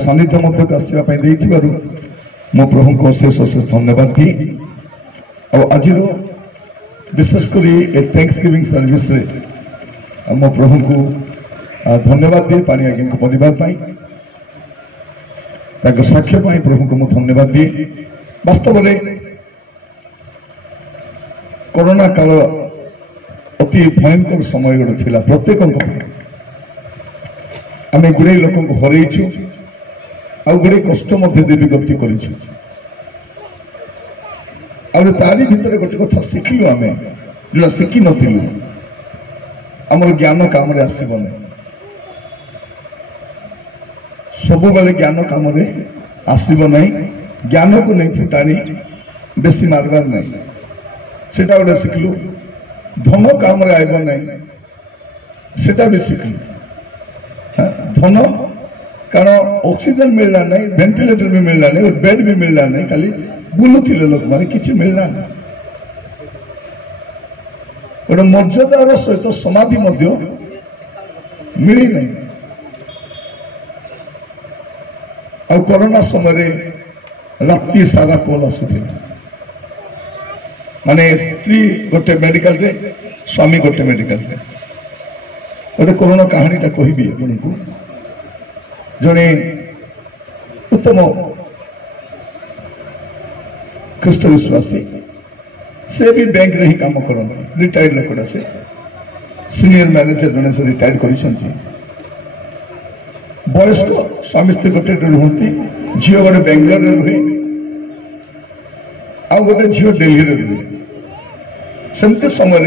सानिध्य मध्य आसवा मो प्रभु को अशेष अशेष धन्यवाद दिए। आज विशेषकर थैंक्स गिविंग सर्विस मो प्रभु को धन्यवाद दिए पानी आज्ञा को परिवार साक्ष्य प्रभु को मुझे धन्यवाद दिए। वास्तव में कोरोना काल अति भयंकर समय गोटे थिला प्रत्येक आम गुड़े लोक हरइछु आ गुड़े कष्ट देवी गति करूँ तारी भितर गोटे कथा शिखिलु आम जो शिखि नथिलु आमर ज्ञान काम आसब ना सब बेले ज्ञान काम आसब ना ज्ञान को नहीं फुटाणी बेसी मारबार नहीं सेटा गोटे शिखिलु धन काम आइब ना सेटा भी शिखिलु धन कारण ऑक्सीजन मिलना नहीं वेंटिलेटर भी मिलना नहीं बेड भी मिलना नहीं खाली बुलूले लोक मैंने किसी मिलना नहीं गोटे मर्यादार सहित समाधि मिली नहीं। आ कोरोना समय राति सारा कॉल आसुला माने स्त्री गोटे मेडिकल रे स्वामी गोटे मेडिकल रे गोटे कोरोना कहानीटा कहबी आपको जड़े उत्तम ख्रीष्ट विश्वासी से भी बैंक रे ही काम कर रिटायर्ड लोकटा से सीनियर मैनेजर जड़े से रिटायर्ड कर वयस्क स्वामी स्त्री गोटे रुहती झील गोटे बेंगलोर रुहे आ गोटे झील दिल्ली रे रुहे सेमती समय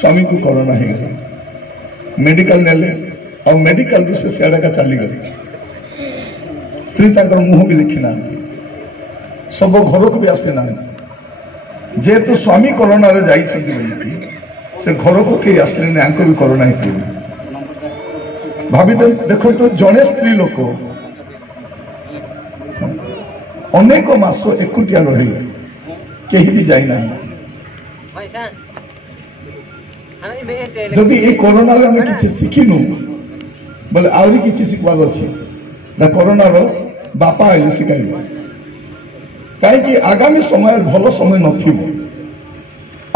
स्वामी को कोरोना हो गला मेडिकल नेले और मेडिकल रू से सियाड़ा का चली गली स्त्री मुह भी देखी ना सब घर को भी आसी ना जेहेतु स्वामी कोरोना रे जाइछंती से घर को कई आसले ना भी कोरोना ही भाभी देखो तो जड़े स्त्री लोक अनेक मास एकुटिया रही कहीं भी जाइना जदि ये कोरोना रे हमें किसी शिखिनु बोले आहरी किसी शिखबार अच्छी ना कोरोना रो बापा आइले शिखाइबे कहीं आगामी समय भल समय नथिबो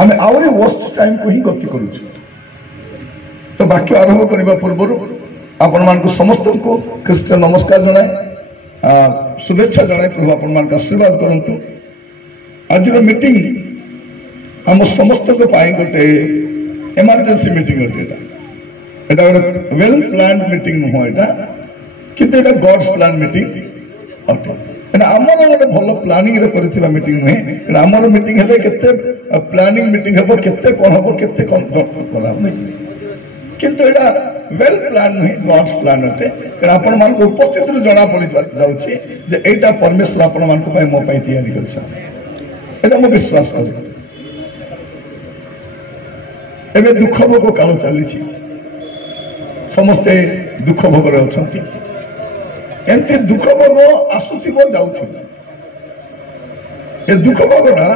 आमे आहरी वर्स्ट टाइम को ही गति करूछु। तो वाक्य आरंभ करने पूर्व आपण मान को समस्त को ख्रीष्ट नमस्कार जनाए शुभेच्छा जनाए प्रभु आपण मान का आशीर्वाद करंतु। आज मीटिंग आम समस्त को पाई गोटे इमरजेंसी मीटिंग गोटे गोटे वेल प्लान मीटिंग नुह एटा किंतु एटा गॉड्स प्लान मीटिंग अटे आमर गोटे भल प्लानिंग रे करथिबा मीटिंग नुहे आमर मीटिंग हेले केते प्लानिंग मीटिंग हेबो केते कोन हेबो केते कोन कराब नै किंतु एटा वेल प्लान नुहे गॉड्स प्लान अटे आपण मान को उपस्थित रु जणा पड़ी जाउछि जे एटा परमेश्वर आपण मान को पय मो पय तैयारी करछा एटा मो विश्वास करै एबे दुख भोग काल चली समस्ते दुख भोग अच्छा एमती दुख भोग आसुव जाऊ दुख भोगटा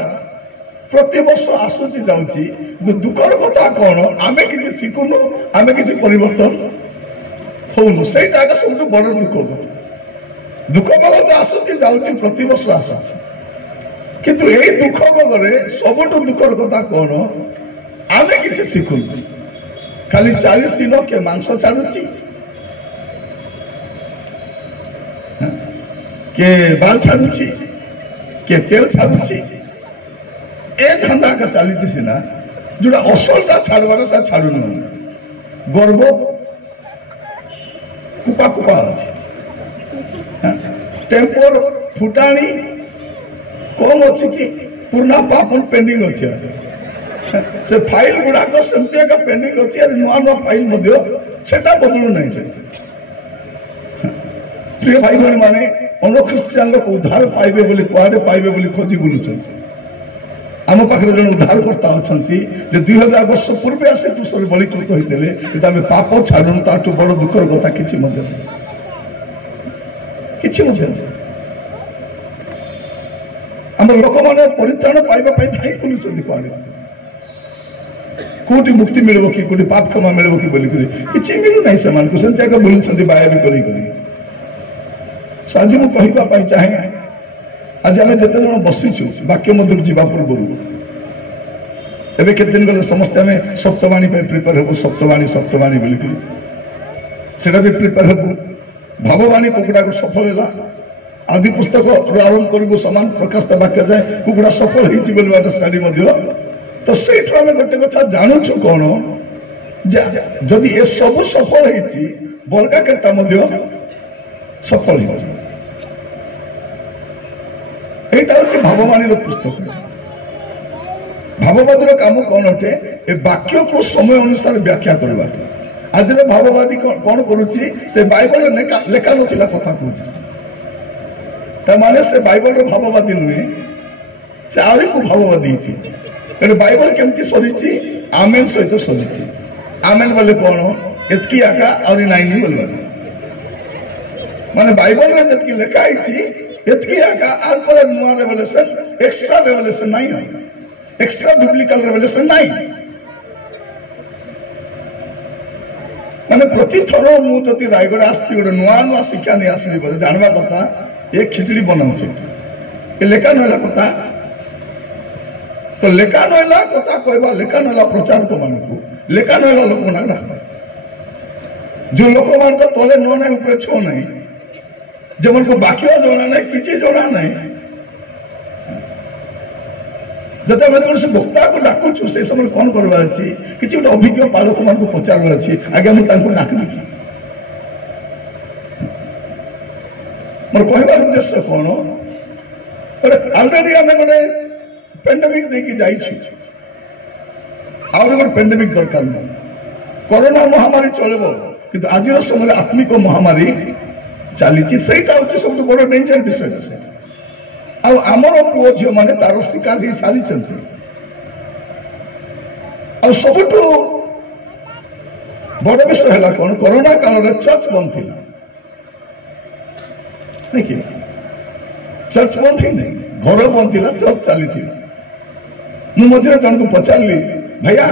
प्रति वर्ष आसूची जाऊँगी दुखर कथा कौन आम कि शिखुनु आम कि परिवर्तन होनु से सब बड़ दुख भोग तो आसूची जाऊँगी प्रति वर्ष आस किंतु यही दुख भोग सबुठ दुखर कथा कौन आम कि शिखुनु खाली 40 दिन के मांस छाड़ुची के बाल छाड़ुची के तेल छाड़ुची ए धंदा का चली सीना जोटा असलटा छाड़वार सा छाड़ू गर्व कुपा कुपा टेम्पोर फुटाणी कौन अच्छी कि पुराना पापन पेंडिंग अच्छी से फाइल गुड़ाक सेमती एका पेंडिंग अच्छी नुआ नुआ फाइल बदलू ना प्रिय भाई भाई माने अनख्रिस्टियान लोक उद्धार पाइबे बोली कुआडे पाइबे बोली खोजी बुलुछन आम पाखे जन उद्धारकर्ता अच्छा जे 2000 वर्ष पूर्वे आसे क्रूसरे बलिकृत होते आम पाप छाड़ू ताठू बड़ दुखर कथा किसी आम लोक मैंने परित्राण पाइबा धाई बुलुछन कुआडे कोटी मुक्ति मिल कि कोटी पाप क्षमा मिल कि बोलिक किसी मिलूना से बुलूँ बाया भी कर आज मुझे कहवाई चाहे आज आम जिते जन बसीचु वाक्य मध्य जावा पूर्व एवं केते दिन गले समस्ते आम सप्तवाणी प्रिपेयर हबू सप्तवाणी बोलिक सेटा भी प्रिपेयर हबू भाववाणी कुकुड़ा को सफल है आदि पुस्तक आरंभ करूँ समान प्रकाश वाक्य जाए कुकुड़ा सफल हो स्टडी तो से आम गोटे कथा जानूँ कौन जदि ए सब सफल हो बलगा केटा सफल हो यहाँ हूँ भाववाणी पुस्तक भाववादी काम कौन अटे ए वाक्य को समय अनुसार व्याख्या करवा आज भाववादी कौन करुच्ची से बाइबल लेखा नथिला कथा कहूँ माने से बाइबल भाववादी नुहे से आहुरी को भाववादी थी बाइबल केमती सरी आमेन सहित सरी आमेन बोले कौन एतकी आका आहुरी नाइनी बोल माने बाइबल में जबकि लिखाई एतकी आका आर पर नुआ रेवलेशन एक्स्ट्रा रेवलेशन नहीं है एक्स्ट्रा बिब्लिकल रेवलेशन नहीं माने प्रति थर मुझे रायगढ़ आसती गोटे नुआ नुआ शिक्षा नहीं आसली बोले जानवा कथा ये खिचड़ी बनाऊे लेखा नहला कथा तो लेखा नहला कथा कहवा लेखा नहला प्रचारक मानक लेखा नहला लोक ना जो लोक मान तले नुआ ना ऊपर छो नहीं जो मन को बाकी जना ना किसी जना नहीं जब आम कौन से वक्ता को डाकुचु से समय कौन करवा किसी गोटे अभिज्ञ पालक मान को पचार अच्छी आगे मुझे डाकबी कि मोर कहबार उद्देश्य कौन अलरेडी आम गोटे पेंडेमिक देखी जाइए गोटे पेंडेमिक दरकार ना कोरोना महामारी चलो कि आज समय आत्मिक महामारी चली से सब बड़ डेंजर विषय आमर पुओ झील मैंने तार शिकार हो सारी सबुठ बड़ विषय है कौन कोरोना काल में चर्च बंद थी देखिए चर्च बंद ही नहीं घर बंद थी चर्च चली मुझे जन को पचारि भैया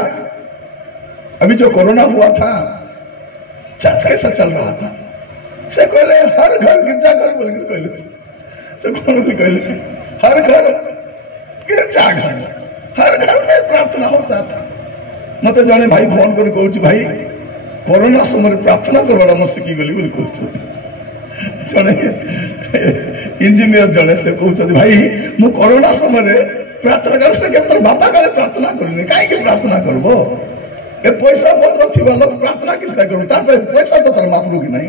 अभी जो कोरोना हुआ था कैसा चल रहा था से कहले हर घर गिरजाघर बोल कहले से कौन भी कहले हर घर गिरजाघर हर घर में प्रार्थना होता था मत जड़े भाई फोन कर कहूँ भाई कोरोना समय प्रार्थना करवा मैं शिखीगली कहूँ जड़े इंजीनियर जड़े से कहते भाई मु कोरोना समय प्रार्थना कर से केवल बापा काले प्रार्थना करनी कहीं प्रार्थना करब ए पैसा पत्र थी लोग प्रार्थना किस कर पैसा पत्र मापलू कि नहीं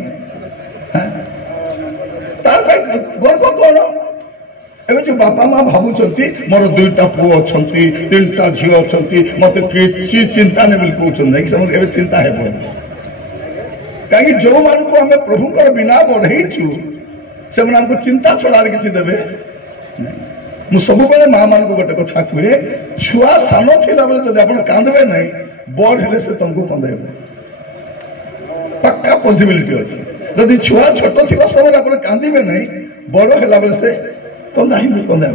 तार गर्व कौन एवं जो बापा माँ भावुंट मोर दुईटा पुओ अच्छा 3टा झील अच्छा मत किसी चिंता नहीं बोली कहते चिंता है कहीं जो मान को आम प्रभुकर बिना बढ़ेचु से चिंता छड़ा किसी देवे मु सब माँ मान को गोटे कथा कहे छुआ सान थिला बेले जब आप कांदे ना बड़ हेले से तुमको कंदेबे पक्का पॉसिबिलिटी अच्छी जदि छुआ छोट थी समय आप कांदे ना बड़ है बेले से कंदा ही कंदा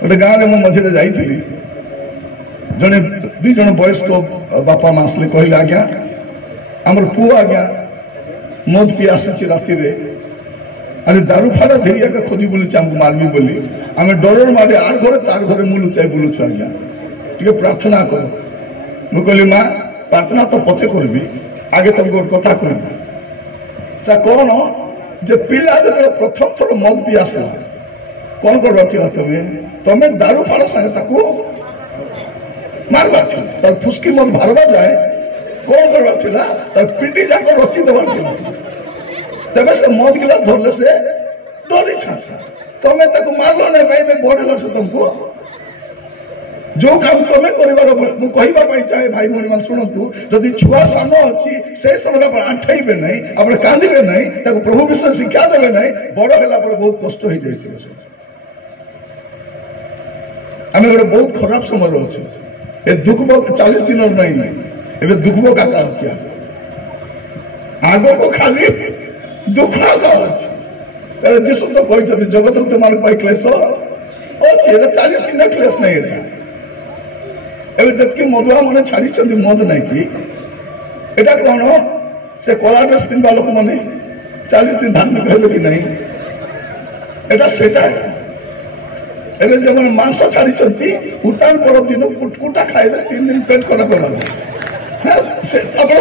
गोटे गाँव में मझे जाइली जड़े 2 जन वयस्क बापा माँ आसले कहले आज्ञा आमर पुआ आज्ञा मद पी आसुची राति अरे दारू फाड़ा धीरे आगे खोजी बोली आमको मारबी बोली आम डर मारे आर घर तार घर मु लुचाई बुलुचु आज्ञा टे प्रार्थना कर मुझे कहली माँ प्रार्थना तो पचे करी आगे तुमको कथा कह कौन जे पिला जो प्रथम थर मद पी आसला कौन कर तुम्हें दारू फाड़ा संगे मारवा तार फुस्की मत भारवा जाए कौन करवा तार पिटी जाक रची देवार तेरे से मद गिलास धरले से डरी छाता तुम्हें तक मारल ना भाई बढ़ से तुमको जो काम तुम्हें कहवाई चाहे भाई भाई मान शुणु जदि छुआ सान अच्छी से समय आप आंठे ना आप कांदे ना प्रभु विषय शिक्षा देवे ना बड़ है बहुत कष्ट हो जाए आम गोटे बहुत खराब समय अच्छे ए दुख 40 दिन नहीं ए दुख काटा अच्छे आग को खाली दुख अच्छे जीशु तो कहते जगत तुम क्लेश अच्छे 40 दिन क्लेश नहीं एवं जितकी मधुआ मैंने छाड़ी मद नहीं कि एटा कौन से कला ड्रेस पिंधा लोक मैंने 40 दिन धार्मिक हेबे कि नहीं एटा सेटा एवं जो मैंने मांस छाड़ी उतान पर दिन कुटकुटा खाइले 3 दिन पेट खराब कर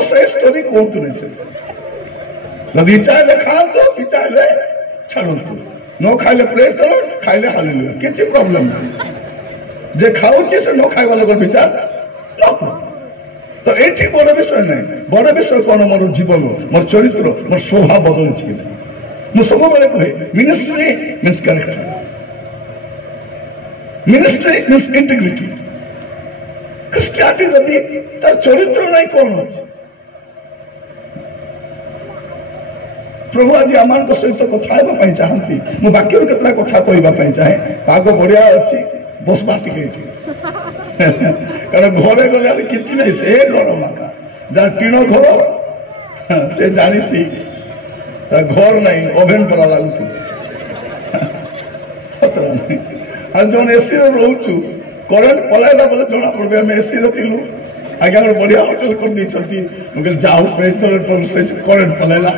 से स्टोरी कहतु नहीं से यदि चाहे खातु कि चाहे छाड़ू न खाइले प्रेस करो खाइले हालेलुया किसी प्रॉब्लम नहीं जे खाऊची से न खाइबा लोग विचार न तो ये बड़ विषय नहीं बड़ विषय कौन मोर जीवन मोर चरित्र मोर स्वभाव बदल मुझे सब कहे ministry means character ministry means integrity Christianity जदि तार चरित्र नहीं कौन अच्छे प्रभु आज आम सहित कथा चाहती मु बाक्य केतला कथा कहवाई चाहे पाग बढ़िया अच्छी बसवा टिके कारण घरे गले कि नहीं से घर माका जहाँ टीण घर से जानी घर नहीं ओभेन करा लगुच जो एसी रोचु करेन्ट पलाइला बोले जना पड़े आम एसी रखिलु आगे गोटे बढ़िया होटेल कर जाऊ करेन्ट पलाइला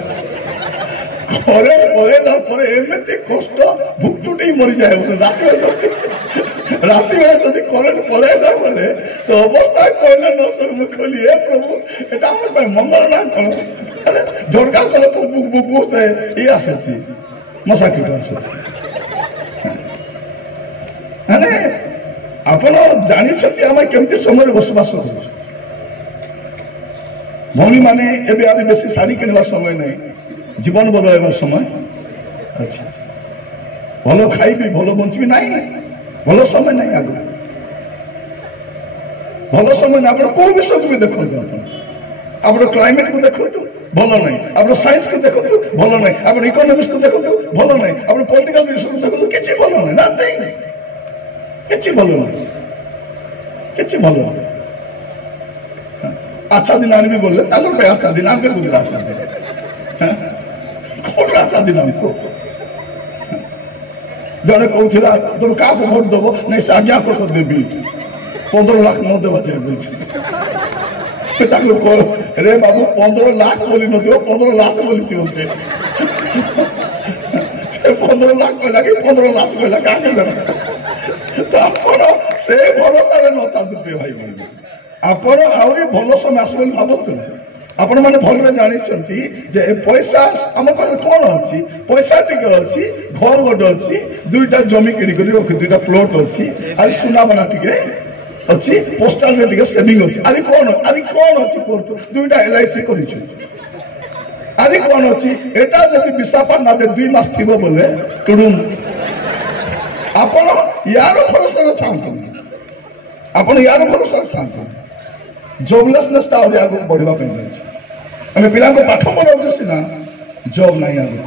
घरे पलैला एमती कष्ट भुक्तुटी मरी जाए राति बेला जब करेन्ट पलैला बोले तो अवस्था कहले न खोली हे प्रभु एटा हमर मंगल ना करो अरे झरका कले बुक बुक बुक ये आसी मशा कीट आसी अरे आपण जानी आम केमती समय बसवास कर भौणी मैंने एवं आज बेसी शाढ़ी किणवा समय नहीं जीवन बदल समय अच्छा भल खाइबी भल बंचबी ना भल समय नहीं आग भल समय ना आप कौ विषय को भी देखो आप क्लाइमेट को देखो भल नहीं आप साइंस को देखो भल नहीं आप इकोनॉमिक्स को देखो भल नहीं आप पॉलिटिकल विषय को देखो किसी भल नहीं ना किसी भल नहीं किसी भल नहीं अच्छा दिन आनी बोले अच्छा दिन आगे गुजरा अच्छा दिन अच्छा दिन हमको जड़े कहला तुम क्या भोट दब नहीं से आज्ञा को देवी 15 लाख न देवा रे बाबू 15 लाख बोली न दियो 15 लाख बोली 15 लाख कहला कि 15 लाख कहला क्या तो आपण से भरोसा नता भाई आपण आहरी भल समय आस भावतु आपण मैंने भलरे जानी पैसा आम पाखे कौन अच्छी पैसा टिके अच्छी घर गोटे अच्छी 2टा जमी किणी रखी 2टा प्लॉट अच्छी आज सुना बना टिके अच्छी पोस्टाल रे टिके सेविंग अच्छी आज कौन अच्छी 2टा LIC कर आज कौन अच्छी एटा जब विशाखा ना 2 मास थी बोले टुडुम आपण यार भरोसा था आपण यार भरोसा था जॉबलेसनेस आगे बढ़ा आम पिला पाठ पढ़ाऊ सीना जॉब नहीं आगे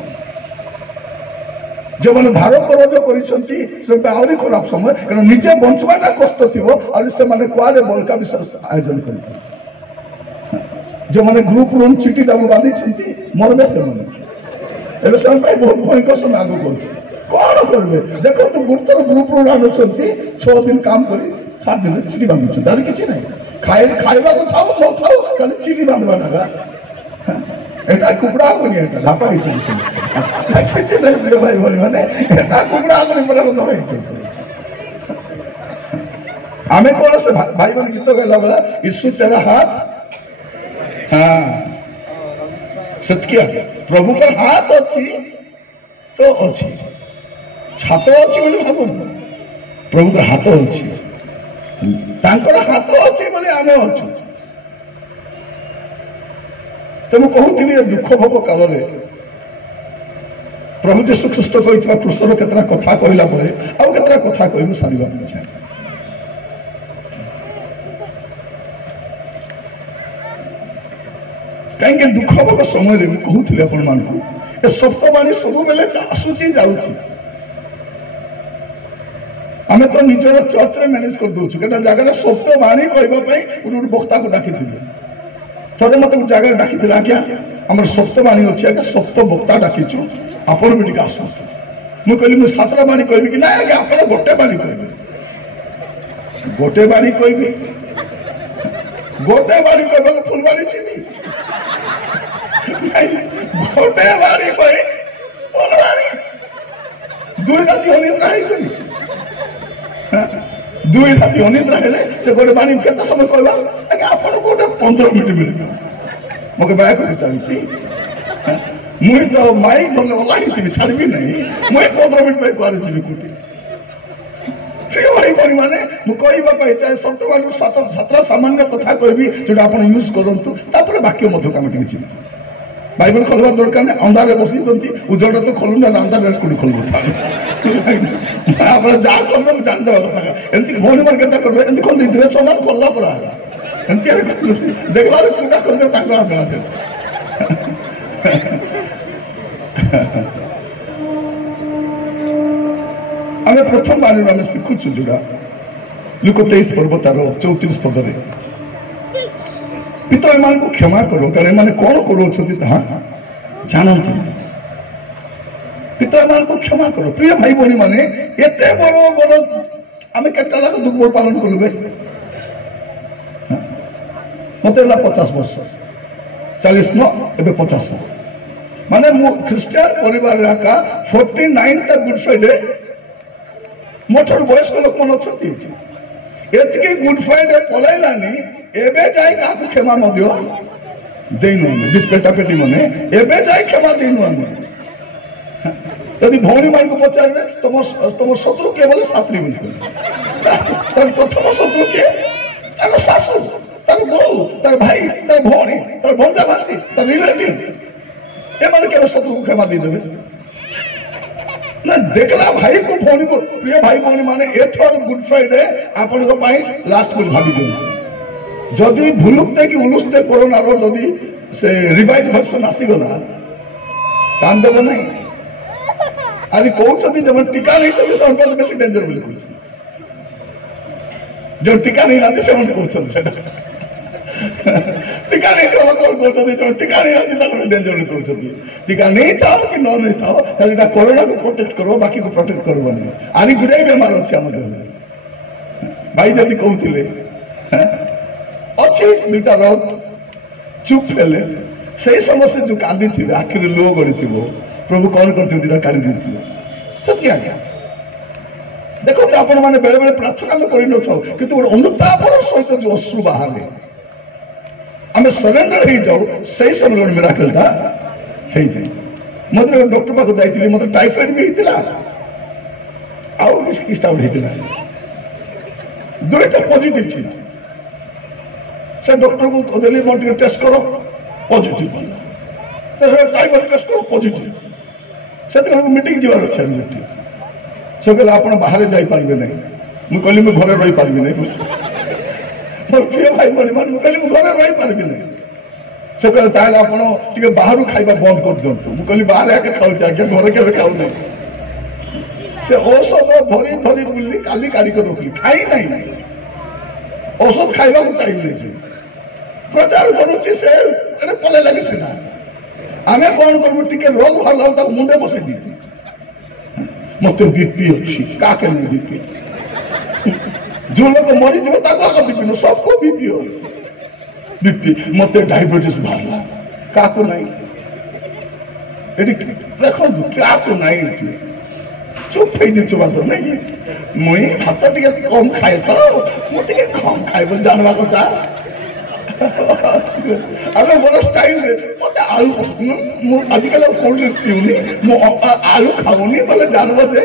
जो मैंने धार करज कर खराब समय कारण निजे बंचवाटा कष्ट थी से कुआरे बलका विषय आयोजन कर जो मैंने ग्रुप रूम चिठी बांधी मरबे से बहुत भयंकर समय आगे कौन करेंगे देखो तो गुप्तर ग्रुप रूम आनुंट 6 दिन काम कर 7 दिन चिठी बांधुं तार कि नहीं खाइबा तो थाऊ न थाऊ खाली चिठी बांधवा लगा एटा कुकड़ा कोनी एटा झापा हिच किछि नहीं भाई बोली माने एटा कुकड़ा कोनी पर न आमे कोन से भाई बन गीत गला बला यीशु तेरा हाथ हां सत्य प्रभु का हाथ अछि तो अछि छात अछि बोली भाबो प्रभु का हाथ अछि तांकर हाथ अच्छे बोले आम अच्छु तो मुझे कहूली दुख भोग काल प्रभु जीशु ख्रीष्ट कहता कृष्णर केतरा कथा कहला आउ केतरा कथा कह सारे कहीं दुख भोग समय कहूली आपण मान सप्तवाणी सब बेले आसूची जाऊँगी आम तो निजर चर्च रे मैनेज कर दौर केटा जगह सत्य बाणी कहवाई गोटे वक्ता को डाकी थे मत गोटे जगह डाकी आज्ञा आम सत्य बाणी अच्छी आज्ञा सत्य वक्ता डाकीचु आपण भी टे आस मुझे मुझे 7टा बाणी कहि कि ना आज्ञा आप गोटे बाणी कह गोटे बाणी कहि गोटे बाड़ी कहूँ फुलबाड़ी चिनी गोटे बाड़ी कही फुलबाड़ी दुई राति अनिद्रा होइछनी दुई राति अनिद्रा हेले से गोटे बाड़ी केते समय कहला आज्ञा आपन गोटे 15 मिनिट मिले मके बाय कर चाहछी मुई तो माइक बोले ओलाई छाड़बी नहीं मुई 15 मिनिट पे कर छी कुटी प्रिय भाई बहन माने मु कहबा पाई चाहे सप्तमानु छात्र सामान्य कथा कहबी जोटा आपण यूज करंतु तापर वाक्य मध्य काम टिके छी बाइबल खोलवा दरकार नहीं अंधारे बसी दंती उजड़ तो खोलु ना अंधारे कोडी खोलबो आपण जा करबो जान दो एंती भोन मार केता करबो एंती खोल दिबे सोना खोलला परा एंती देखला रे सुटा कर दे ताको आबा से आम प्रथम बाणी आम शिखुचु जोड़ा लुक 23 पर्व तार 34 पदरे पिता एम क्षमा करो कारण एम कौन कर जानते पिता एम क्षमा करो प्रिय भाई भनी मैंने एत बड़ बड़ आम के दुख पालन कलु मत 50 वर्ष 40 न ए 50 वर्ष माने ख्रिस्टियान परिवार 49 गुड फ्राइडे मोटर वयस्क लोक मन अच्छी गुड फ्राइडे पलैलानी एवं जाए क्या क्षमा देनु पेटा पेटी मैंने एवं जाए क्षमा देनु आम यदि भौणी मान को पचारे तुम शत्रु किए बोले शास्त्री बोल प्रथम शत्रु किए तार शाशु तार बो तार भाई तार भौणी तार भंजा भाती तार रिलेटिव एम के शत्रु को क्षमा देदेवे ना देखला भाई को भौणी को प्रिय भाई भौणी माने एथर गुड फ्राइडे आपण लास्ट को भाभी दियो जदि भुलुकते कि उलुसते कोरोना रो जदि से रिवाइज वर्जन आसीगला काम देव ना आज कहते जो टीका नहीं सब बेस डेंजर बोली जो टीका नहीं लाते से कहते टीका नहीं तो कौन कहते टीका नहीं आती डेंजर कहते टीका नहीं था कि न नहीं था कोरोना को प्रोटेक्ट करो बाकी को प्रोटेक्ट करो नहीं आज गुड़ाई बेमार अच्छे आम भाई जब कहते अच्छे दुटा रोग चुप हेले से समस्त जो कांदी थे आखिर लुह गड़ी प्रभु कौन करते काढ़ी देते सत्य आज्ञा देखो आपण मैंने बेले बेले प्रार्थना तो कर कि गोटे अनुतापर सहित जो अश्रु बाहर आम सरेंडर हो जाऊ से समय गोटे मिराकलटा हो जाए मत डॉक्टर पाक जाइए मत टाइफाइड भी होता होता दुईटा पॉजिटिव थी से डॉक्टर को देली मोर टेस्ट करो पॉजिटिव टाइफाइड टेस्ट करो पॉजिटिव से मीटिंग जीवार अच्छे से कहले आप बाहर जापारे ना मुझे कहली मुझे घरे रही पारि ना मोर प्रिय भाई बहन मान मुझे घरे रही पारि ना से कहले आप बाहर खाଇବା बंद कर दिंतु मुझे कहली बाहर आके खाऊ आज्ञा घरे के खाऊ ना से औषध धरी धरी बुल्ली काली काढ़ी कर रखी खाई ना औषध खाइबा टाइम नहीं प्रचार करुच्ची से पले लगे सीना आम कौन करूँ टे रोग बाहर मुंडे बसई दी मत बीपी अच्छी क्या बीपी जो लोग मरीज बीपी न सबको बीपी हो बीपी मत डायबिटीज बाहर क्या नहीं देखो क्या नहीं चुप हो नहीं मुई हाथ टे कम खाए तो मुझे कम खाए जानवा कथा आम बड़ स्टाइल मत आलू आजिकल कोल्ड ड्रिंक्स पीऊनी आलू खाऊनी बोले जानव जे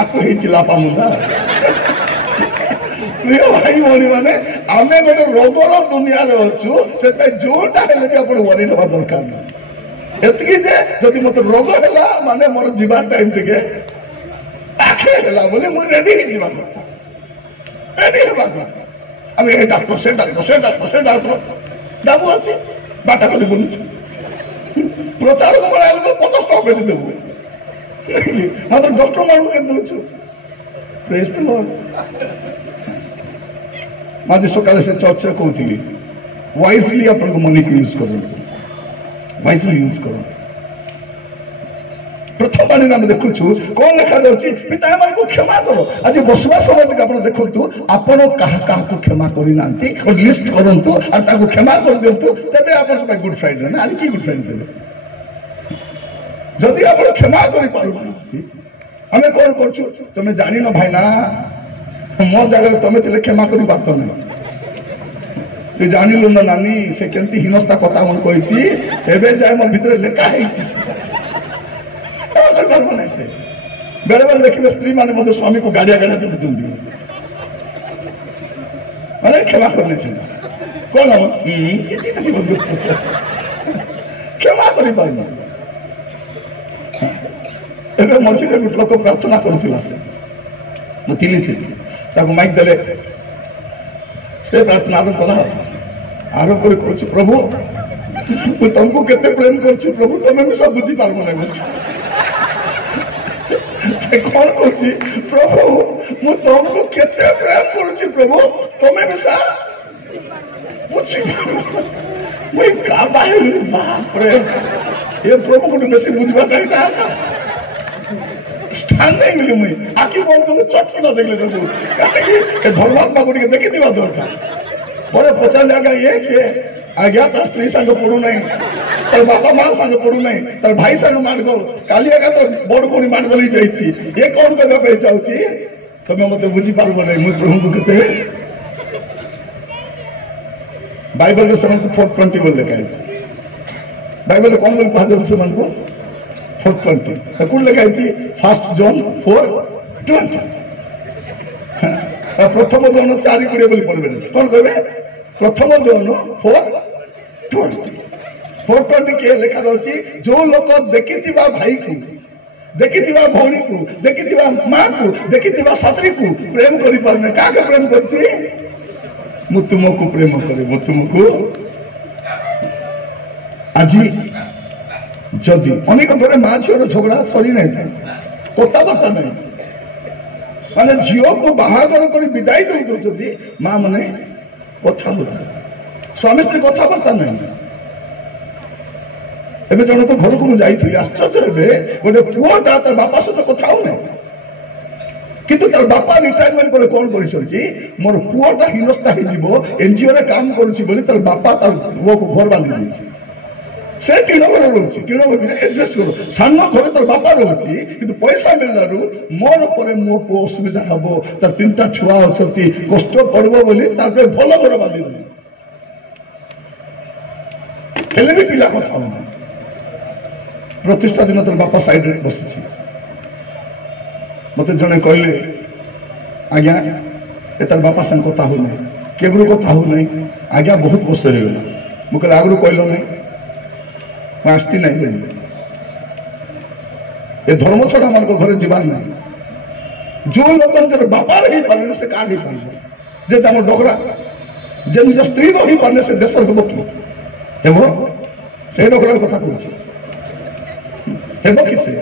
आपको चिलापा मुंडा प्रिय भाई भौणी मैंने आम गोटे रोगर दुनिया अच्छु से जोटा हेल्ले भी आप वरी हवा दरकार ना एति जदि मत रोग है माने मोर जीवार टाइम टे आखे है बोले मुझे रेडी रेडी आम ए डाक्टर से डाक्टर से डाक्टर से डाक्टर जाबू अच्छे बाटा कर बोलू प्रचार को 50 टका बेच देबू मात्र डॉक्टर मान के दूचु प्रेज द लॉर्ड आज सकाले से चर्च से कहती वाइजली अपन मनी को यूज करो वाइजली यूज करो प्रथम बाणी आम देखु कौन लिखा जाऊँगी पिता को क्षमा कर। आज बसवा समय आप देखु आपण क्या क्षमा करना लिस्ट करूँ और क्षमा कर दिंतु तेरे आप गुड फ्राइडे ना आज कि गुड फ्राइडे देवे जदि आप क्षमा कर आम कौन कर तुम जान भाईना मो जगह तुम थे क्षमा कर पार्थ ना तु जानलु ना नानी से केमती हीनस्ता कथा मन कही जाए मो भीतर लेखा है बेले बेले देखिए स्त्री मैंने मत स्वामी को गाड़िया गाड़िया देखुंट मैंने क्षमा करने कौन हम क्षमा कर मझे लोक प्रार्थना करूला माइक देले से प्रार्थना आरंभ कला आरंभ कर प्रभु तुमको केते प्रेम कर प्रभु तुम्हें भी सब बुझी पार ना कौन कर प्रभु मु तुमको केते प्रेम कर प्रभु तुम्हें भी सा बुझी बाप रे ये प्रभु को बेसी बुझवा कहीं स्टैंडिंग मिली मुई आखि बोल तुम चटकी न देखले धर्मात्मा को देखी दरकार बड़े पचार जगह ये किए आज्ञा तार स्त्री संग पड़ू ना तर बापा माँ संग पड़ू ना तर भाई संग मारगल काली आगे तो बड़ भौणी मारगल जाइए ये कौन करने चाहूँगी तुम्हें मत बुझी पार्ब ना मुझे प्रभु को केते बाइबल में 4:20 बोल लिखा है बाइबल कौन बोल कहा जाए से 4:20 कौन लिखा है 1 जॉन 4:20 प्रथम जन 4:20 बोली पढ़े कौन कहे प्रथम जन 4:20 किए लिखा जाऊँगी जो लोग देखि भाई को देखि भौणी को देखि माँ को देखि साथी को प्रेम कर पारे क्या प्रेम कर तुमको प्रेम करे तुमको आज जदि अनेक थोड़े माँ झीर झगड़ा सरी ना कथबार्ता ना माने झील को बाहागर कर विदाई दे दौरान माँ मैंने कथा स्वामी स्त्री कथबार्ता ना एवं जन तो घर को मुझे आश्चर्य गोटे पुआटा तर बापा सहित कथा होना किंतु तार बापा रिटायरमेंट पर कौन कर मोर पुआटा हीनस्ता हो एनजीओ रे काम करुच्ची तार बापा तार पुओ को घर बांधि दी से टीण घर रोचे टीण घर एडजस्ट कर सान घर तार बापा रोचे कि पैसा मिलू मोर पर मो पु असुविधा हम तार 3टा छुआ अच्छा कष्ट पड़ब बोली भल घर बांधि हेले भी पिला कथा हो प्रतिष्ठा दिन तार बापा साइड रे बसी मत जड़े कहले आज्ञा तार बापा संग कथा हो ना केगुरु कथा हो ना आज्ञा बहुत वर्ष हो गला मुझे आगु कहल ना आसती ना ये धर्म छड़ा मान घर जीवार ना जो लोग बापा रही पारे से का पार जे डगरा जे निज स्त्री रही पारे से देश देव कि डगरार कथा कह कि से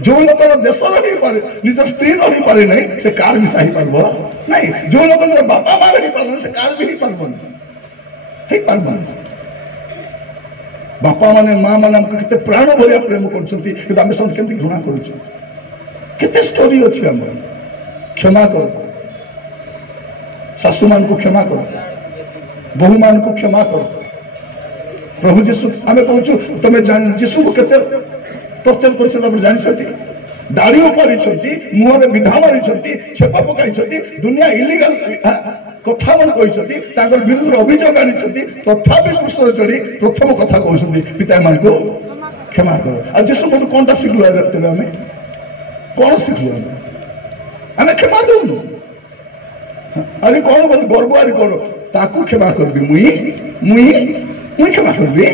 जो लोग देश रही पारे निज स्त्री रही पारे नहीं से कार मिसा ही पार्ब नहीं जो लोग बापा माँ रही पारे से कार भी ही पार्ब बापा माने माँ मान के प्राण भाया प्रेम कर घृणा कर स्टोरी अच्छी आम क्षमा कर शाशु मान को क्षमा कर बहु मान को क्षमा कर प्रभु जीशु आम कहूँ तुम जीशु को केते टर्चर कर जानी दाढ़ी उपाड़ी मुहर विधा मारी छेप पकाई दुनिया इलिगाल कथा मन कहते विरुद्ध अभियोग आनी तथापि कृष्ण चढ़ी प्रथम कथा कहते पिता मां को क्षमा कर आज जीशु को कौन शिखलु तेरे आम कौन शिखलु आम क्षमा दौनु अरे कौन बोल गर्व आदि कौन ताकू क्षमा करबी मुई क्षमा करबी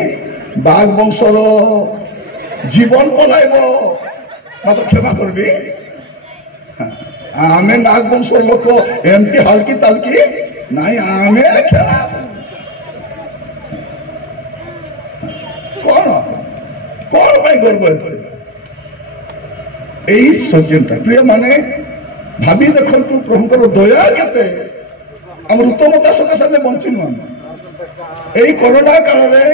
बाघ वंशर जीवन पलाइब मत क्षमा करबी आमे नाग वंशर लोक एमती हल्की ताल्की नाई आमे क्षमा कौन कौन गर्व यही सज्जनता प्रिय माने भाभी देखु प्रभुकर दया केते आम उत्तमता सकाशे आम बंचीनु आम यही कोरोना काल में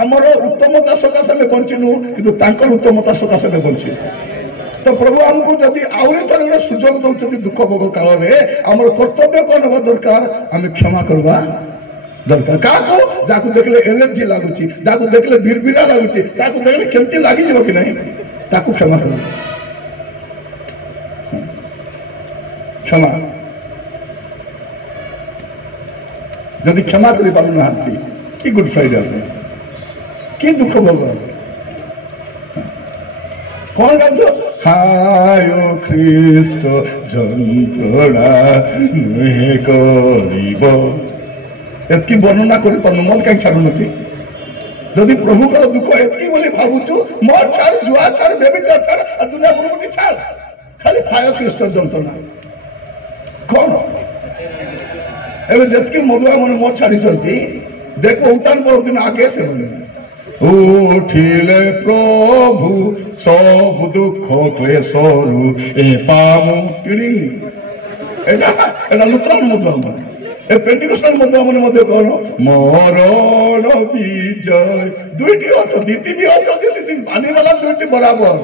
आमर उत्तमता सकाशे आम बंचीनु कि उत्तमता सकाशे बंची तो प्रभु आमको जदि आउरी थोड़े गोटे सुजोग दौरान दुख भोग काल में आम कर्तव्य कौन हवा दरकार आम क्षमा करवा दरकार क्या जहाँ देखले एलर्जी लगुच जहाँ देखले बिरबिरा लगुच देखले केमती लगे कि नहीं ताकू क्षमा कर क्षमा जदि क्षमा कर पार ना कि गुड फ्राइडे कि दुख भोग कौन गाँव हाय ख्रीष्ट जंत्रणा नुहे करिब एतकी वर्णना कर पार मन कहीं छाड़ू नी जदि प्रभु का दुख एतकी बोली भावुचु मर छाड़ जुआ छाड़ बेबिचार छाड़ और दुनिया प्रभु छाड़ खाली हाय ख्रीष्ट जंत्रणा कौन एवं जितकी मधुआ मन मोर छाड़ी देख उतान पर दिन आगे से उठिले प्रभु सब दुख क्लेशरु ए पामु किणी एटा लुथरान मधुआ ए पेंटिकोस्टाल मधुआ मन मध्य कौन मरण विजय दुईटी अच्छी तीन अच्छी पानी वाला दुईटी बराबर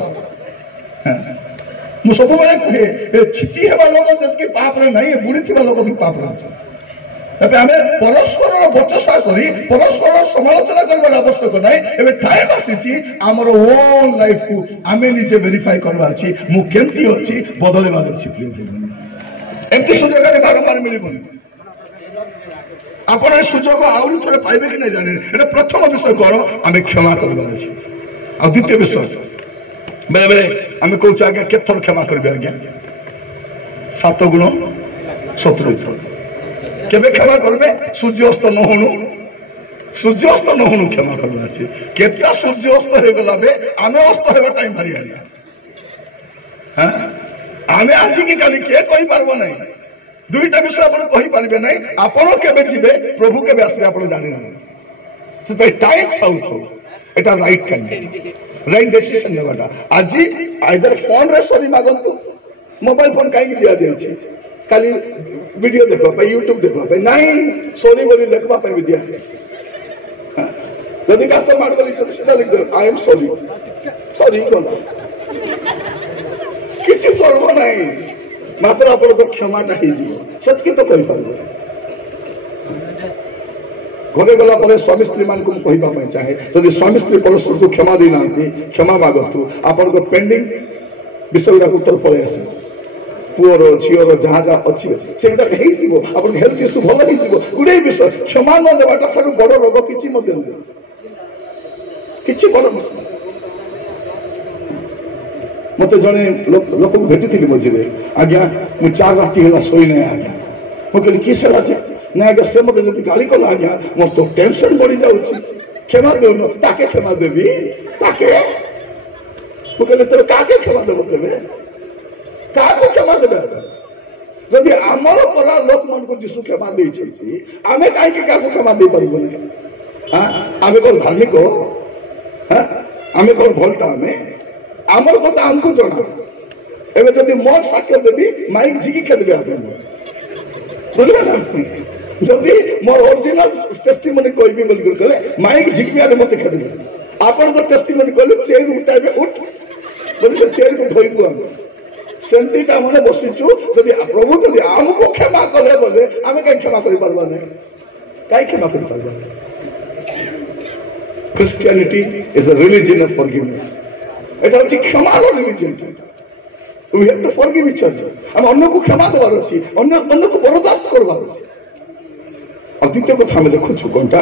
मुझे सब कहे छिची हेबा लोक जबकि पाप नहीं बुड़ी थी लोक भी पाप आम परस्पर बचसा करी परस्पर समालोचना कर आवश्यक ना एवं टाइम आसी आमर ओन लाइफ को आम निजे वेरीफाई करवा मुझे अच्छी बदलवार अच्छी एमती सुजोग बारंबार मिल आप सुजोग आउरी थे पाइबे कि नहीं जाने ये प्रथम विषय कौन आम क्षमा करवार अच्छे आ द्वितीय विषय बेले बेले आम कौच आज्ञा केत क्षमा करेंगे आज्ञा 7 गुण 70 थर केबे क्षमा करबे सूर्यास्त न होनु क्षमा करबा अछि केतना सूर्यास्त हे गला बे आमे अस्त हेबा टाइम भारी आया हां आमे आज की काली के कहि पारबो नै दुईटा विषय आपण कहि पारबे नै आपण केबे जिबे प्रभु केबे आसे आपण जानि नै तो टाइम आउट एटा राइट राइट डिसीजन नेबाटा आज आइदर फोन रे सरी मागंतु मोबाइल फोन काई दिया दे अछि खाली वीडियो देखा यूट्यूब देखा नहीं सोनी बोली देखा भी दिया जदि गात मार गली सीधा लिख दे आई एम सॉरी सॉरी कौन किसी चलब ना मात्र आप क्षमाटा होतकी तो कही पार घरे गला स्वामी स्त्री मान को कहवाई चाहे जब स्वामी स्त्री परस्पर को क्षमा देना क्षमा मागतु आपण पेंडिंग विषय गुड़ा उत्तर पलि आस पुअर झीर जहाँ जहाँ अच्छी से हेल्थ इश्यू भल हो गुड़े विषय क्षमा न देवाटा ठार बड़ रोग कि बड़ मत जड़े लोक भेटी थी मझे आज्ञा मुझे 4 राति है शोई ना आज्ञा मुझे किस ना आज्ञा से मत गाली कला आज्ञा मोर तो टेंशन बढ़ी जाऊँगी क्षमा देव ताके क्षमा देवी ताके मुझे तेरे काके क्षमा देव तेरे क्या क्षमा देवे जदि आमर परा लोक मन को जीशु क्षमा दे आमे कहीं क्या क्षमा दे पार आमे कौन धार्मिक आमे कौन भलटा आमे आमर कथा आमको जना एवं जदि मोर साक्ष्य देवी माइक झिकी खेदे आप बुझे ना जदि मोर ओरिजिनल टेस्टिमनी कहबी बोल कहले माइक झिकबिया मत खेदे आपण तो टेस्टिमनी कहले चेयर उठाइबे उठ बोले चेयर को धोइबु हम सेमतीटा मैंने बसीचु जदि प्रभु जदि आमको क्षमा कले बोले आम कहीं क्षमा कर पार्बा नहीं कहीं क्षमा कर पार्बा Christianity is a religion of forgiveness एटा होची क्षमार रिलीजन we have to forgive each other हम अन्य को क्षमा देवार अछि अन्य को बर्दाश्त करवार अछि और द्वितीय कथा हम देखु कोनटा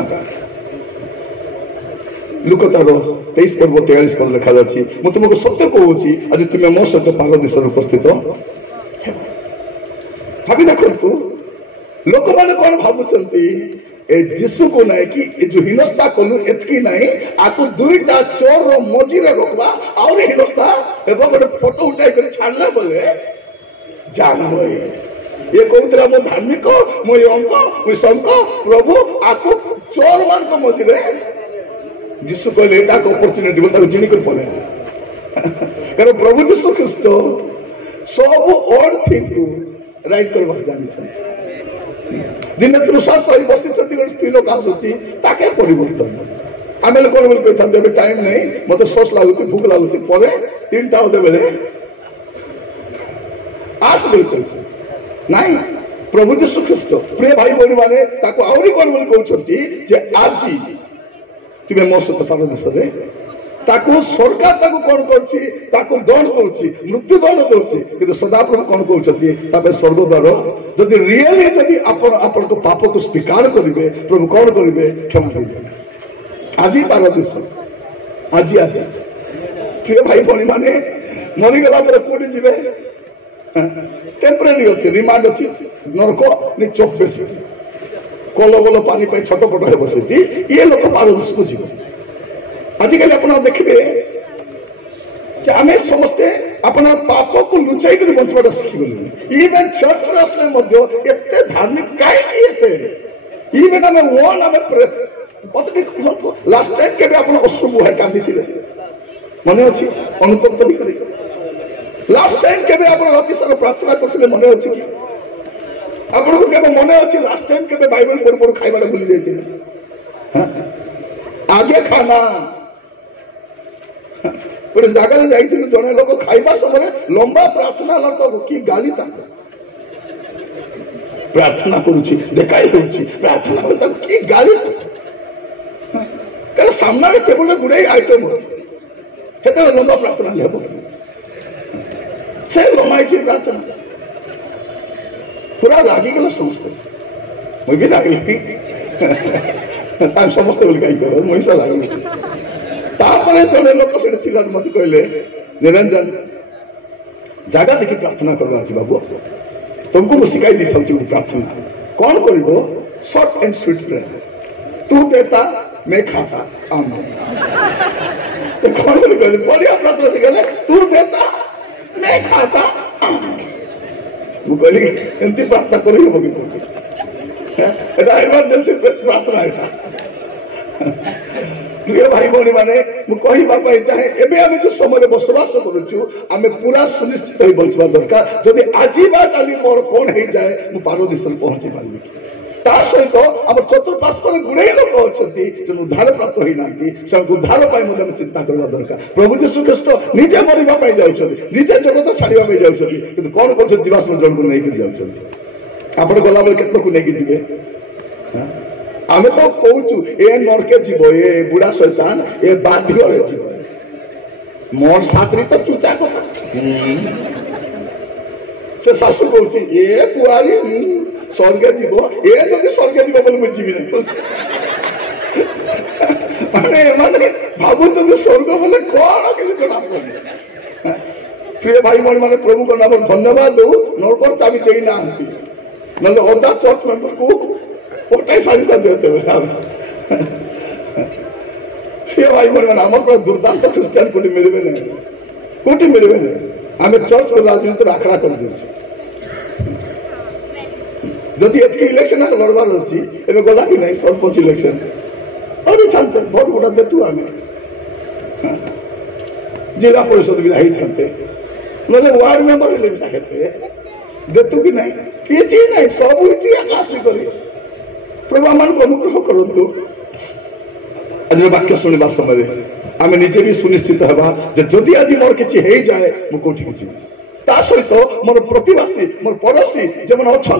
लुकतार 23 पर्व 43 पद लिखा जाछि मु तुमको सत्य कहूछि आज तुम मो सहित पारदेश उपस्थित भाभी देखु लोक मैंने कौन भावुंट जीशु को ना कि जो हिनस्ता कलु एतकी नहीं आपको 2टा चोर मझी रोकवा और हिनस्ता गोटे फोटो उठाई कर छाड़ला बोले जान ये कहूला मो धार्मिक मो अंक मो शंक प्रभु आपको चोर मान को मझे जीशु कहले एटा अपॉर्चुनिटी बोलता जिणी कर पले कारण प्रभु जीशु ख्रीस्ट सब ऑल थिंग को राइट करबा जानि दिन तुषार सही बसी स्त्री लोक आसूची ताके परिवर्तन आम लोग कौन बोल कहते टाइम नहीं मत शोष लगुच भूख लगुच पर 3टा बेले आश देउछंती नाही प्रभु यीशु ख्रीष्ट प्रिय भाई बहन माने ताको आउरी कोन बोली कहउछंती जे आजी तुमे मो सहित पारदेश रे ताको सरकार ताको कोन करछि ताको दंड करछि मृत्यु दंड करछि किंतु सदाप्रभु कोन कहउछंती तापे स्वर्ग द्वार जदि रियली जदि आपण को पाप को स्वीकार करिवे प्रभु कोन करिवे क्षमा करिवे आजी पारदेश आजी आजी प्रिय भाई बहन माने मरी गला पर कोडी जिवे टेम्परेरी अच्छे रिमांड अच्छी नरक नहीं चोक बेसी कल बल पानी पे छोट पट है बसती ये लोक पारदेश को जीव आजिकल आप देखिए आम समस्ते अपना पाप को लुचाई कर बचवा शिखिगले इवेन चर्च आसले एत धार्मिक कहीं इवेन आम वन आम लास्ट टाइम के अश्रु है कांदी मन अच्छी अनुतप्त भी कर लास्ट टाइम के राति सारा प्रार्थना करते मन अच्छी कि आपको के मन अच्छी लास्ट टाइम के बाइबल पढ़ पढ़ खाइबा भूली जाइए आगे खाना गोटे जगह जाइए जड़े लोक खाइबा समय लंबा प्रार्थना लोक कि गाली प्रार्थना करुच्ची देखाई दूसरी प्रार्थना कि गाली कारण सामने टेबल गुड़ाई आइटम अच्छे लंबा प्रार्थना लेब से लमाई प्रार्थना पूरा रागिगला समस्ते मुझे लगे समस्ते बोली कहीं मुझे लगे जड़े लोक से मत कहले निरंजन जगह देखिए प्रार्थना करना अच्छी बाबू तुमको मुझे शिखाई दी था प्रार्थना कौन कर शॉर्ट एंड स्वीट प्रेयर तू देता मैं खाता आम तो कौन कर बढ़िया प्रार्थना सिखाले तू देता मैं खाता कहली एमती प्रार्थना कर इमरजेंसी प्रार्थना प्रिय भाई भौणी मैंने कहवाई चाहे एवं आम जो समय बसवास करुँ पूरा सुनिश्चित हो बचवा दरकार जदि आज काली मोर कौन हो जाए मुझे पारदेश पहुंची पारि सहित आम चतुर्पार्श्वर गुड़े लोक अच्छा उद्धार प्राप्त होना से उद्धार चिंता करवा दरकार प्रभु यीशु ख्रीष्ट निजे मरवाई जाऊँ निजे जगत छाड़ा जाऊँ कौन कर जीवाश्म जन को लेकिन जाऊँ आप गला बेले केत लोक नहीं जी आम तो कहूँ ए नरके जीव ए बुढ़ा शैतान ए बाध्य जीव मोर साथरी तो चूचा कथा से शाशु कहूँ ए पुआरी स्वर्गे जीव ए जब स्वर्गे जीव बोली मुझे जीवी नहीं माने भावुं स्वर्ग बोले कौन कि जना पड़े प्रिय भाई भाई मैंने प्रभु को नाम धन्यवाद दो नरकर चाबी दे ना ना अदा चर्च मेंबर को ओटाई सारी देते भाई मैंने आम दुर्दांत ख्रीस्टान कोटी मिलवे नहीं कोटी मिलवे नहीं आम चर्च को राजनीति आखड़ा कर जदि एति इलेक्शन लड़बार अच्छी एवं गला कि नहीं सरपंच इलेक्शन अरे चलते भोट गुड़ा देतु आम जिला परिषद भी होते ना वार्ड मेंबर भी चाहते देतु कि नहीं किसी नहीं सब आकाश कर प्रभु आम अनुग्रह करूँ आज वाक्य शुणा समय आम निजे भी सुनिश्चित हवा जदि आज मोर किसी हो जाए मुझे कौटी जी सहित मोर प्रतिवासी मोर पड़ोशी जो मैंने अच्छा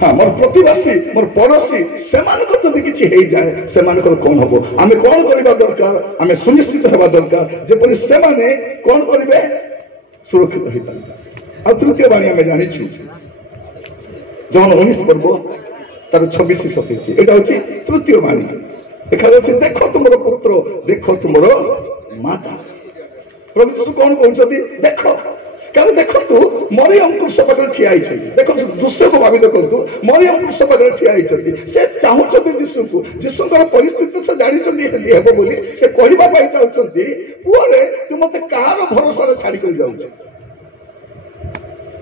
हाँ मोर प्रतिवासी मोर पड़ोशी से किसी हो जाए से कौन हम आम कौन करवा दरकार आम सुनिश्चित हवा दरकार जेपरी से कौन करेंगे सुरक्षित हो पारे आ तृतीय बाणी आम जानी जौन 19 पर्व तार 26-27 यहाँ हूँ तृतीय बाणी देखा देख तुम पुत्र देख तुम माता प्रभु यीशु कौन कहते देख क्या देखु मरियम क्रूस पाखे ठिया देख दृश्य को भावी देखु मरियम क्रूस पाखे ठिया से चाहते जीशु को जीशुर परिस्थिति से जानते हे बोली से कहवाई चाहते पुअरे तू मत कहार भरोसा छाड़ी जाऊँ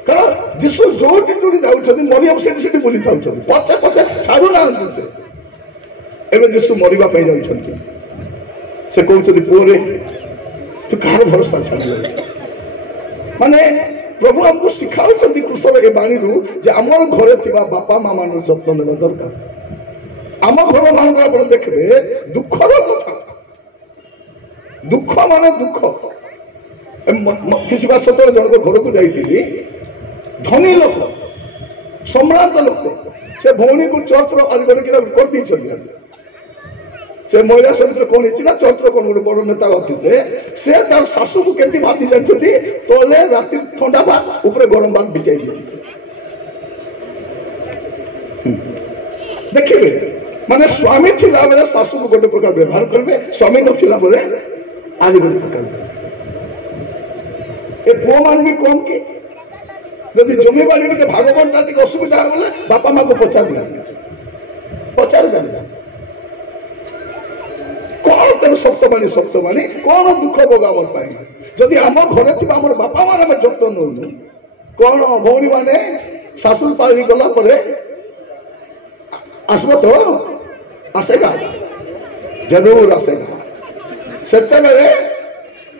कारण जीशु जो जाऊँ मरियम से बुली था पचे पचे छाड़ू ना से जीशु मरवाई जाऊँ से कहते पुअरे तू कहार भरोसा छाड़ी माने प्रभु हमको शिखाऊँ कृष्ण ए बाणी जे आमर घरे थी बापा माँ मान जत्न ना दरकार आम घर मान देखिए दुखर कथा दुख मान दुख किसी बात सतरे जनक घर को जाइली धनी लोक सम्राट लोक से भौणी को चर्च आज कर से महिला समिति कौन है चर्च कौन गोटे बड़ नेता अच्छी से तार शाशु को केमती भाभी जानते तले राति ठंडा भात ऊपर गरम भात बिछाई देखिए माने स्वामी थिला बेले शाशु को गोटे प्रकार व्यवहार करेंगे स्वामी नथिला बेले आज गोटे प्रकार ए पुओ मान भी कम कि जदि जमी बाड़ी के भागवंटा टी असुविधा गले बापा माँ को पचार जाने कौन तेरे सप्तमाणी कौन दुख भोगावर पाए जदि आम घरे थी आम बापा मान जत्न नौ कौन भौणी मैंने शाशु पाली गला आसब तो आसेगा जरूर आसेगा से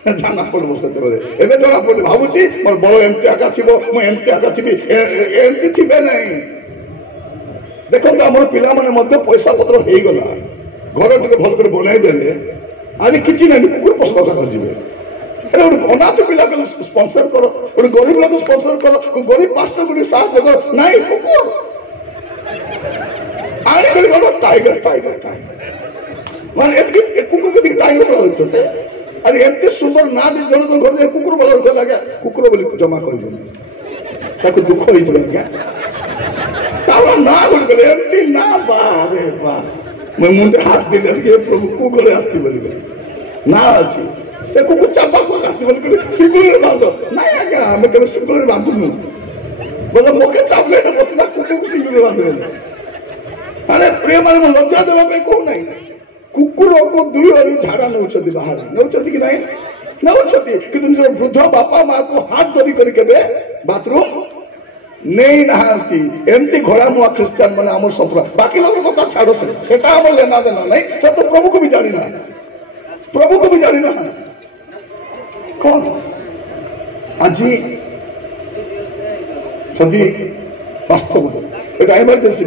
जाना पड़ो से जना पड़े भावुची मोर बड़ एमती आका थी मुझे एमती आका थी एमती थे ना देखो आम पिला मैंने पैसा पत्र हो गला घर टे भल कर बनईदे आज कि ना कुकुर पशु कर अनाथ पिला स्पन्सर कर गोटे गरीब लोग स्पन्सर कर गरीब पांच गोटे साहय कर ना कुकुर आने टाइगर टाइगर टाइगर माने कुकुर के टाइगर होते अरे एमती सुंदर ना दी जन तो घर कुकुर बदल लगे कुकुर बोली जमा कर दुख हो ना गोटे एमती ना बारे बा मैं मुंडे हाथ दिले प्रभु कुकुर आसती बोली ना अच्छी कुकुर चापा को आसती बोली सिंगल बांध ना आज्ञा आम केवल सिंगल बांधुनु बोले मोके चापले बसला कुकुर सिंगल बांध अरे प्रिय मान लज्जा देवाई कौ ना कुकुर को दुई ओरी झाड़ा नौ बाहर नौ कि ना नौ कि वृद्ध बापा माँ को हाथ धरी कर बाथरूम नहीं नहांती एमती घोड़ा मुआ ख्रिस्टान मैंने आम सपना बाकी लोग कथा छाड़ से आम लेना देना नहीं से तो प्रभु को भी जानी ना प्रभु को भी जानी ना कौन आज जदि वास्तव एक इमरजेंसी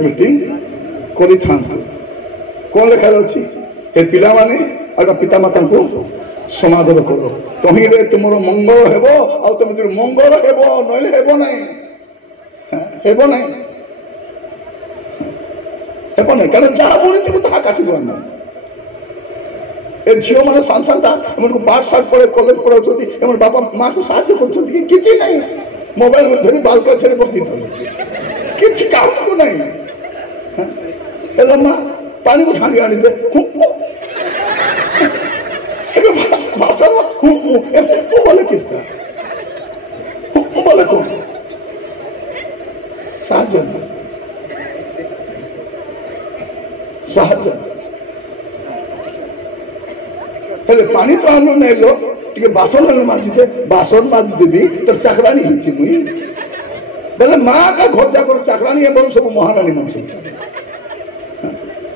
मीटिंग कौन लिखा जाए पिला माने पिता माता को समाधान कर तही तुम मंगल हेब आ तुम जो मंगल हेब नईले हेब ना हेब ना हेब ना कारण जहाँ बुणी ता काटू आम ए झील मैंने सांसांता एम पाठ साठ पढ़े कलेज पढ़ाऊँ बापा माँ को साहय कर मोबाइल धरी बालक छे बस कि काम को नहीं माँ पानी को छाणी आनी दे बोले किसका बोले कौन साहय पानी तो आनो नहीं लो टे बासन माजिदे बासन माजी देवी तो चाकरानी ही मुई बोले माँ का घर जाकर चाकरानी है बोलो सब महारानी मन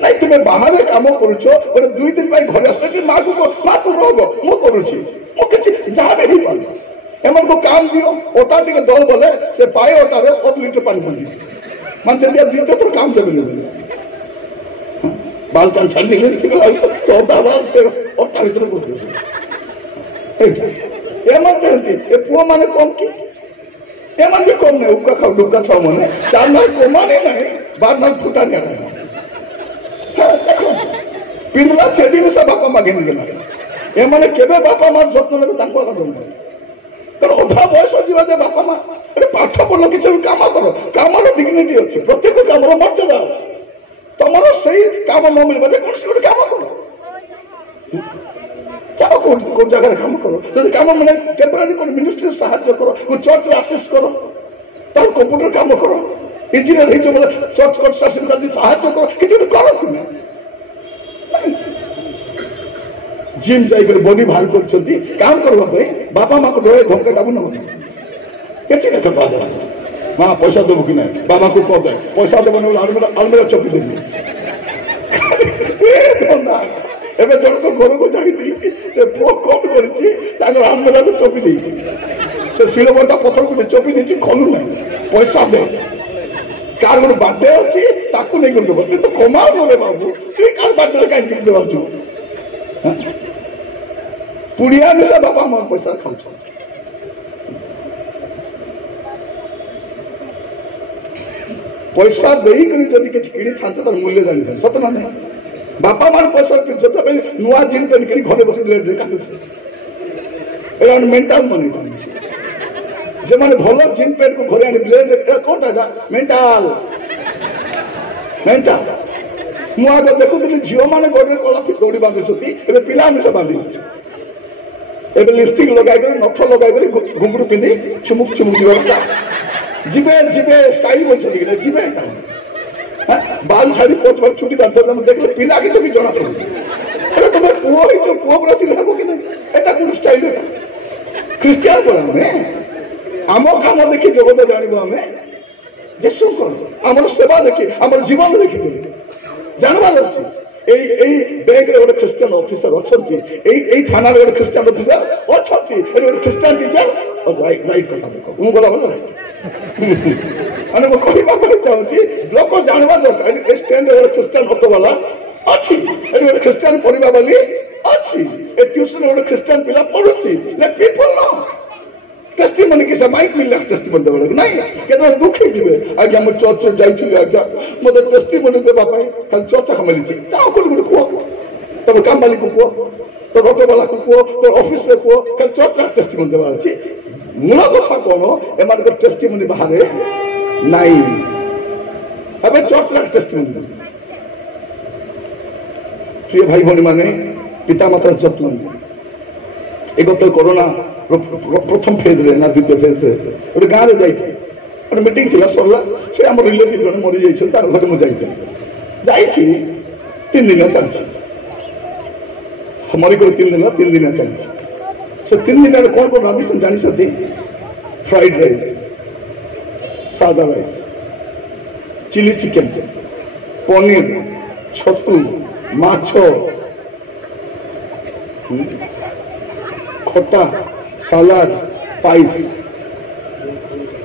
नहीं तुम्हें बाहर कम कर दुई दिन घर आस माँ को माँ तू रोग मुझे जहाँ भी एम को काम दियो ओटा टे दल बोले से पाए ओटार 1 लीटर पानी बनी मानते द्वितीय तो काम देवे बालकान छाड़ी से ओटा भर पुओ मैंने कम कि एम भी कम नहीं उका खाओ डुका खाओ मैंने 4 नाल कमाने नहीं 12 नाल फुटा नहीं पिंडला चेडी में से बापा माँ घिनी गला एमाने केबे बापा माँ जत्न नेबे तांको आका दम कारण अधा बयस जीवा जे बापा माँ अरे पाठ पढ़ल किसी काम करो कामर डिग्निटी अच्छे प्रत्येक कामर मर्यादा अच्छे तुमर सही काम न मिल कौन गोटे काम करो जाओ कौन जगह काम करो जब काम मैंने टेम्परारी कौन मिनिस्ट्री साहाय्य करो चर्च आसीस करो तब कंप्यूटर काम करो इंजीनियर हो बोले चर्च कंस्ट्रक्शन कर साहाय्य करो कि करो तुम्हें जिम जाकर बॉडी बाहर कर काम करने बापा माँ को डरे धमका डाबू ना के माँ पैसा देव कि ना बाबा को कह दे पैसा देव आलमेरा चपी देवी एवं जनक घर को जाती पुओ कौन कर आलमेरा को चपी दे शिलबटा पथर को चपी दे खलु ना पैसा दे कार गोटे बार्डे अच्छी ताकू नहीं कर देव तो कमा रे बाबू कार बार्डे कहीं देवा पुड़िया मिसा बापा माँ पैसा खाऊ पैसा देकर जदि किसी किणी था तार मूल्य जानी था सत ना नहीं बापा मान पैसा जो नुआ जीन पैंट कि घरे बस ब्लेड काटुचे मेंटाल मनी जो मैंने भल जीन पैंट को घरे आनी ब्लेड कौन मेंटाल मेंटाल मुझे देखुली झील मैंने गोड़े कला दौड़ी बांधुंट पिला मिसा बांधि एवं लिपस्टिक लगाई नथ लगाई घुंगरू पिंधि चुमुक चुमुक जीवा जीवे जीवे स्टाइल बोलते जीवे बाल छाड़ी पोच बार छुट्टी बांध देखले पिला किसी भी जना पड़े तुम पुओ ही पुओ पूरा चिल्ला कि नहीं कौन स्टाइल ख्रीस्टियान को आम काम देखी जगत जानव आम जीशु आम सेवा देखी आम जीवन देखी जानवर अच्छी बैंक रे गोटे ख्रीस्टियान ऑफिसर अच्छा थाना गोटे ख्रीस्टियान ऑफिसर अच्छा गोटे ख्रीस्टियान टीचर राइट कथा देख मुझे गला भल मैंने कहवाक चाहूँगी लोक जानवा दरकार स्टैंड गोटे ख्रीस्टियान ऑटो वाला अच्छी गोटे ख्रीस्टियान पढ़ा वाली अच्छी ट्यूशन गोटे ख्रीस्टियान पिला पढ़ुची पीपल नो टेस्टिमनी किसा माइक मिलला टेस्टिमनी देबे नहीं केतो दुखी जिवे आज्ञा हम चर्च जाइछि आज्ञा मते टेस्टिमनी देबा पई खाली चर्च का मिलछि ता कोन गुड को तब काम वाली को तो ऑटो वाला को तो ऑफिस से को खाली चर्च का टेस्टिमनी देबा अछि मूल कथा कोन एमान को टेस्टिमनी बाहर नहीं अबे चर्च का टेस्टिमनी प्रिय भाई भौणी माने पिता माता जत्न एगो तो कोरोना प्रथम फेज रे ना द्वितीय फेज रे गोटे गाँव में जाइए मीटिंग थी सरला से आम रिलेटिव जन मरी जाइए घर मुझे जाइए 3 दिन चलती मरिक 3 दिन चलती से 3 दिन कौन कौन रांधि जानी सकती फ्राइड राइस सादा राइस चिली चिकेन पनीर छतु माछ खटा सालाड पाइस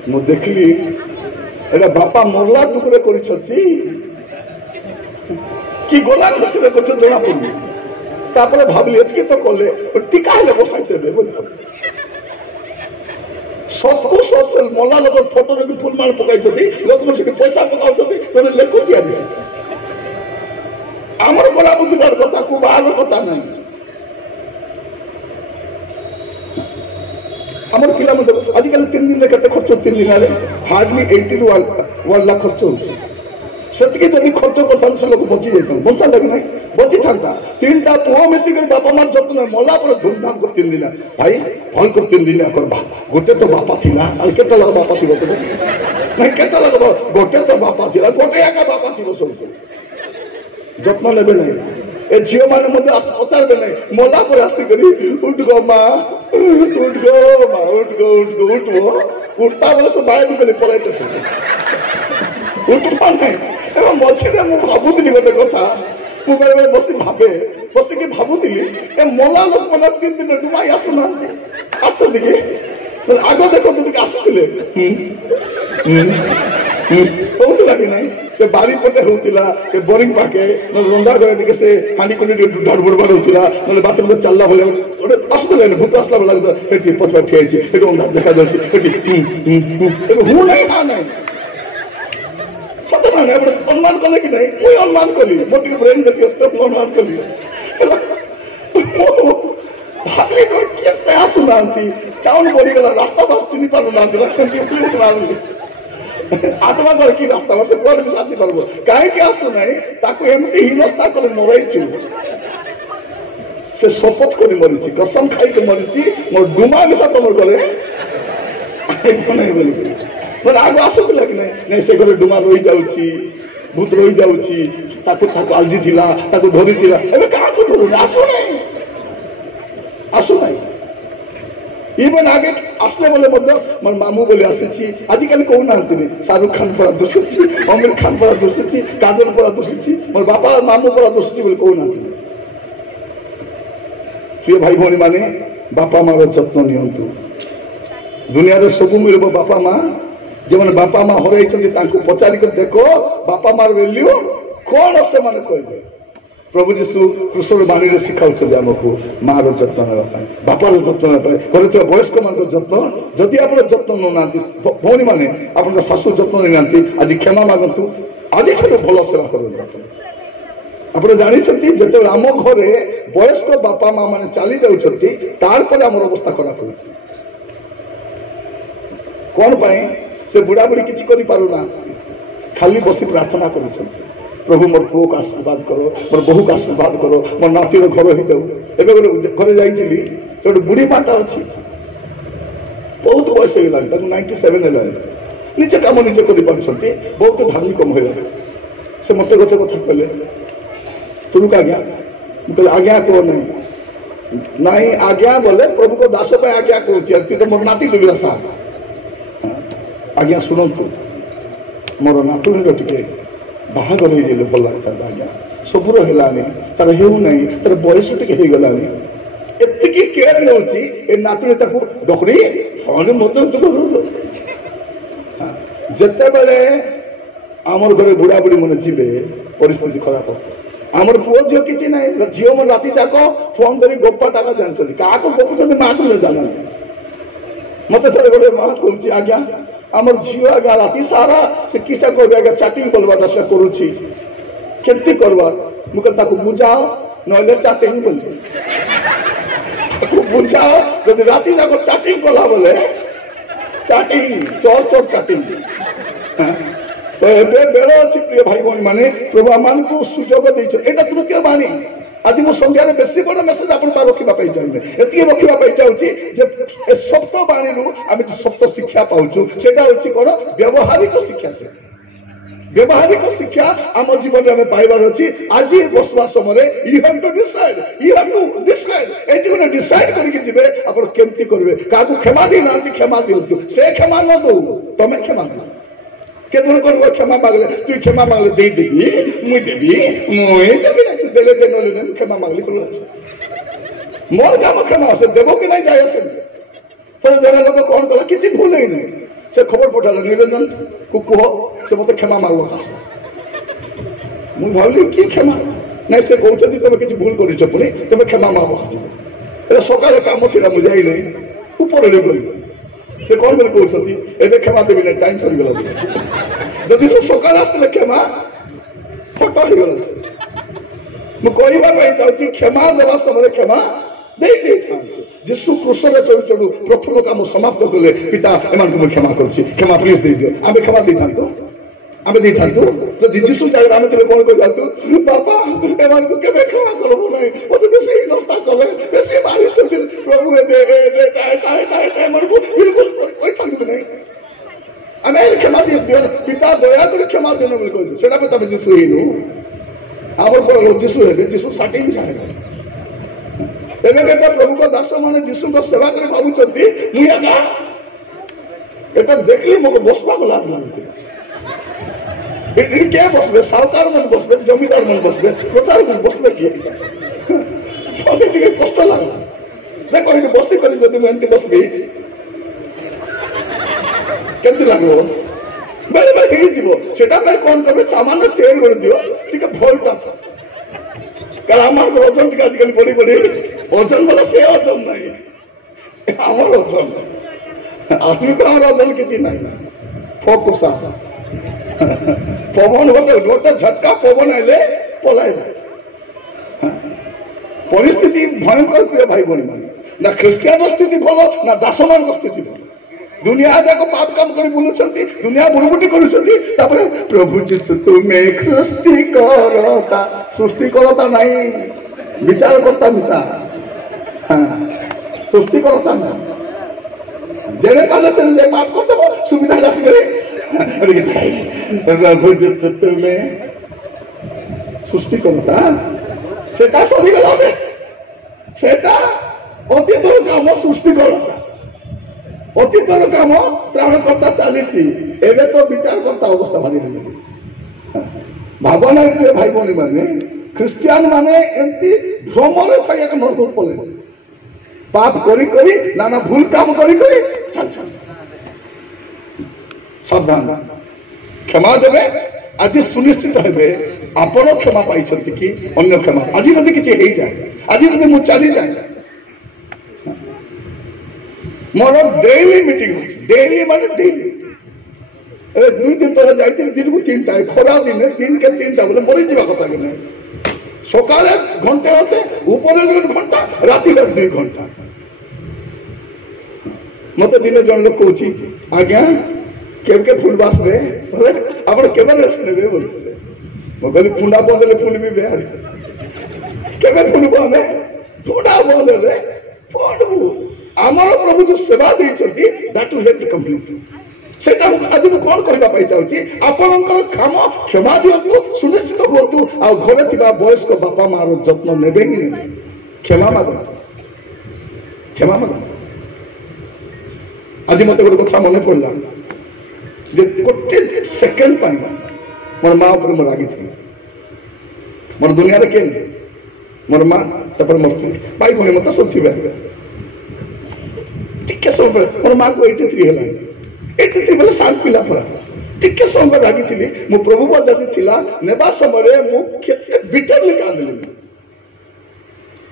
मु देखली एटा बापा मरला टुकड़े करिसथि कि गोला खुशी रे करछ जना पड़नी तापर भाबली एतके तो कले टीका हेले बसाइते दे बोल सतको सोशल मोला लोग फोटो रे फुल मार पकाई छथि लोग में से पैसा पकाउ छथि तो लेखु दिया दिस हमर गोला बुद्धिदार कथा को बाहर कथा नहीं आमर पिला आजिकल 3 दिन के खर्च 3 दिन हार्डली 80 to 1 लाख खर्च होती जब खर्च करता से लोग बची जाता बचा लगे ना बची था 3टा पुओ मिसिक बापा मार जत्न मला पर धूमधाम कर 3 दिन भाई भल कर 3 दिन करवा गोटे तो बापा थिला आ केटा लग बापा थिबो तो नहीं केटा लग गोटे तो बापा थिला गोटे एका बापा थिबो सब जत्न लेबे नहीं ए झील मैंने मुझे अवतार नहीं मोला पर आस्ती करी उठ गो माँ उठ गो माँ उठ गो उठता बोले तो बाहर निकले पड़े उठवा नहीं एवं मझे मुझे भावुली गोटे कथा मुझे बस भावे बस कि भावुली ए मोला लोक मोला 3 दिन डुमाई आसुना आसते कि आग देखो तुम आसुले होता कि नहीं से बारी पटे होता से बोरिंग पाके रंधा घर टे से हांडी कुंडी धड़बड़ होता ना बाथरूम में चलला बोले गोटे आसुले भूत आसला बोला ये पचवा ठिया ये अंधा देखा जाए हूँ नहीं हाँ नहीं सत ना अनुमान कले कि नहीं मुझे अनुमान कली मोटी ब्रेन बेसी अनुमान कली भाभी तो किसने आसुना टाउन पड़गला रास्ता बास चिन्ह पार आत्मा कर कि रास्ता बास कौन भी आसी पार कहीं आसुना एमती हीनस्ता कर मरई से शपथ कर मरी कसम खाई मरी मोर डुमा मिसा तुम गले बोले आग आसुला कि नहीं से घर डुमा रही जाऊँगी भूत रही जाऊँगी आलजी थिला धरी थिला एबे क्या धरू आसु नहीं आसु नहीं इवन आगे आसले बोले मोर मामू बोले आसी आजिकल कहूना शाहरुख खान पड़ा दोषी आमिर खान पड़ा दोषी काजल पड़ा दोषी मोर बापा मामू पड़ा दोषी बोले कहूना प्रिय भाई भौणी माने बापा मार जत्न नियंतु दुनिया रे सब मिल बापा माँ जो मैंने बापा माँ हर पचारिक देख बापा मार वैल्यू कौन से कहले प्रभु जीशु कृष्ण बाणी शिखाऊँ आमको माँ रत्न नापी बापार जत्न नापी घर वयस्क मान जत्न जदि आप जत्न नौना भौणी मैंने आप शाशु जत्न नहीं आज क्षमा मागतु आज भल सेवा कर आप जानते जो आम घर वयस्क बापा माँ मैंने चली जापर आम अवस्था खराब हो कौन पाए से बुढ़ा बुढ़ी किसी करूना खाली बसी प्रार्थना कर प्रभु मोर पुओ को आशीर्वाद करो मोर बहु को आशीर्वाद करो मोर नातीर घर हो जाऊ एवं गोटे घर जाइली गोटे बुढ़ी माटा अच्छी बहुत बयस हो 97 है निजे कम निजे कर बहुत धार्मिक महिला से मत गोटे कथा कहले तुम आज्ञा मुझे आज्ञा कह नहीं नाई आज्ञा बोले प्रभु को दास पे आज्ञा कहती तो मोर नाती सुविधा सार आज्ञा शुणु मोर नातुणी टे बाहागर हो भल लगता आज्ञा सबूर है तार होना तार बयस टे गलानी एति केयर नौची नातुणी डकरी हाँ मत जिते बड़े आमर घरे बुढ़ा बुढ़ी मैंने जी परिस्थिति खराब आमर पुओ झील किसी ना झील मन राति जाक फोन कर गोपा टाका जानते क्या गोपुं माँ को जाना मत थे गोटे माँ कह आज्ञा आमर झील आज्ञा राति सारा से किसा कह आज्ञा चाटिंग करवा से करुच्ची केमती करवा मुझे बुझाओ ना चाटिंग बोल बुझाओ जब राति जाक चाटिंग कला बोले चाटिंग चोर चोर चाटिंग तो ये बेड़ अच्छी प्रिय भाई भाई मैंने प्रभु आम को सुजोग देता तृतीय बाणी आज मो सन्धार बेसी बड़ मेसेज आप रखापी चाहिए ये रखापी चाहूँगी सप्त बाणी आम सप्त शिक्षा पाचु से कौन व्यवहारिक शिक्षा से व्यवहारिक शिक्षा आम जीवन में पाइबार अच्छी आज बसवा समय यू हैव टू डिसाइड ये डिसाइड करके आप केमती करेंगे क्या क्षमा दी ना क्षमा दिंतु से क्षमा न दो तुम्हें क्षमा दो केतन कर क्षमा मांगले तु क्षमा मांगले दे देवी मुई देवी मुई देवी तू देले दे नले क्षमा मांगली बोल मोर काम क्षमा से देबो कि नहीं जाय से पर जरा लोग कौन कला किसी भूल ही नहीं से खबर पठाला निरंजन को कह से मत क्षमा मांगो मुई भावली की क्षमा नहीं से कहते तुम किसी भूल करिछ पुणी तुम क्षमा मांगो ए सकाळ काम थिला मुझाई नहीं ऊपर ले से कौन बोले कहते एबे क्षमा देवी ना टाइम सरी गला जदि से सकाळ आसले क्षमा फोटो ही गला मु कहबा नहीं चाहूँ क्षमा देवा समय क्षमा दे जीशु क्रूस चढ़ू चढ़ू प्रथम काम समाप्त कले पिता एम क्षमा कर क्षमा प्लीज दे दियो आम क्षमा दे था आम दे था जदि जीशु चाहिए आम तेरे कौन कर जातु बापा एम केवे क्षमा करू ना मत बेसी नष्टा कले बेसी मारी प्रभु बिल्कुल कोई थक नहीं आम क्षमा दियो पिता दया कर क्षमा देना बोली कहू सेटा पे तुम जीशु ही आम जीशु है जीशु साठी ही छाड़े एवं प्रभु को दास मैंने जीशु को सेवा कर भावुंट देखली मो बसवा लाभ किए बसबे साहूकार मन बसबे जमीदार मन बसबे प्रचार मन बसबे किए कष्ट लगला देखो ये बसी कर मुझे बसबी केमती लगे बेले बेले कौन कर सामान्य चेयर कर दियो टे भलटा कारण आम ओजन टे आजिकल बढ़ी बढ़ी ओजन बोले से ओजन नहीं आम ओजन आत्मिक ओजन किसी ना फोकसा पवन गोटे गोटे झटका पवन आइले पलाय परिस्थिति भयंकर प्रिय भाई भाई मैंने ना ख्रिस्टियान स्थिति भल ना दासमान स्थिति भल दुनिया जाक पाप काम कर बुलुछंती दुनिया बुड़बुटी करुछंती प्रभु जीशु तुम्हें सृष्टि करता नहीं विचार करता मिसा सृष्टि करता ना जेने काले तेने पाप करता सुविधा जास करे प्रभु जीशु तुम्हें सृष्टि करता सेटा सरी गला सेटा अतीत काम सृष्टि करता अतीतर काम त्राणकर्ता चली एवं तो विचार करता अवस्था भारी भावना प्रिय भाई भाई मैंने ख्रिस्टियान माने एमती भ्रमर थी नरक पड़े पाप करी नाना भूल काम करी सावधान क्षमा देवे आज सुनिश्चित हे आपण क्षमा पाई कि अन्य क्षमा आज जब किसी हो जाए आज जब मुझे चली जाए मोर डेली मीटिंग डेली माने डेली 2 दिन तले जाइए दिन को 3टा खरा दिन दिन के 3टा बोले मरी जावा कथा कि सकाले घंटे होते ऊपर 1 घंटा राति 2 घंटा मत दिन जन लोग कौच आज्ञा के फुलबास में आप रेस्ट ने बोलते मुझे फुंडा बंद हेले पुणी भी बेहार के फुणबू आम फुंडा बंद हेले फुणबू आमर प्रभु जो सेवा देती दैट विल हेल्प कंप्लीट सेटा आज मुझे कौन करने चाहिए आपणकर काम क्षमा दिंतु सुनिश्चित हूँ आ घरे थी वयस्क बापा मार जत्न ने क्षमा मागत क्षमा मागत आज मत गोटे कथा मन पड़ा गोटे सेकेंड मोर माँ उपर मोर रागी थी मोर दुनिया किए मोर माँ मोर स्त्री भाई भाई मत सब थे टे समय मोर माँ को 83 है 83 बोले 7 पिला पड़ा टे समय रागी थी मो प्रभु जदि थिला नेबा समय मुझे बिटरली कांदी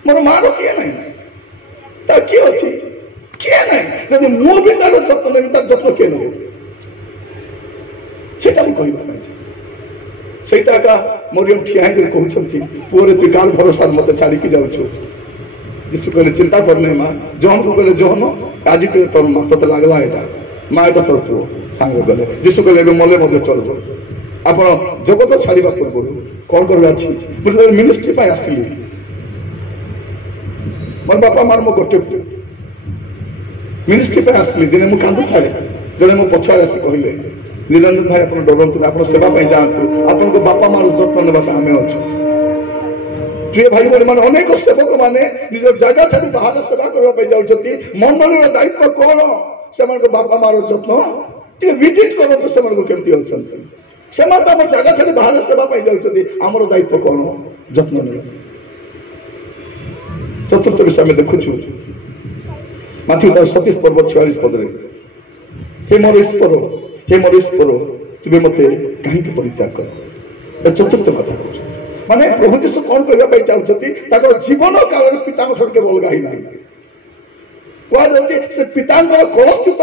मोर माँ किए ना तार किए अच्छी किए ना जब मुझे तार जत्न नहीं तार जत्न किए ना सेटा कहता का मरियम ठिया कहते पुअरे तु काल भरोसा मत छाड़ी जाऊ यीशु कहले चिंता करने माँ जहन को कहले जहन आज कहले तोर माँ तो लगला यहाँ माँ एटा तोर पुओ सांग गले यीशु कहले मले चलो आप जगत छाड़ा पूर्व कौन कर मुझे मिनिस्ट्री आसली मोर बापा मार मो गोटे मिनिस्ट्री आसली दिने मुझे कांदू था जब मो पछुआ आसी कहले निरंजन भाई आप डरतु आप सेवा जातु आपन बापा मार जत्न ना आम अच्छे प्रिय भाई भाई मैंने अनेक सेवक मैंने निज जगह छाड़ी बाहर सेवा करने जाऊँगी मंडल दायित्व कौन से बापा मार जत्न टे विजिट करते से केमती अच्छा से जगह छाड़ी बाहर सेवा जाऊँगी आमर दायित्व कौन जत्न ने चतुर्थ विषय में देखुचु माथ्यू 27 पर्व 46 पदरे हे मोर ईश्वर तुम्हें मत कहीं परित्याग कर चतुर्थ कथा माने प्रभु जीशु कौन कहना चाहते जीवन काल पिता केवल अलग ही ना कहते से पिता कलस्थित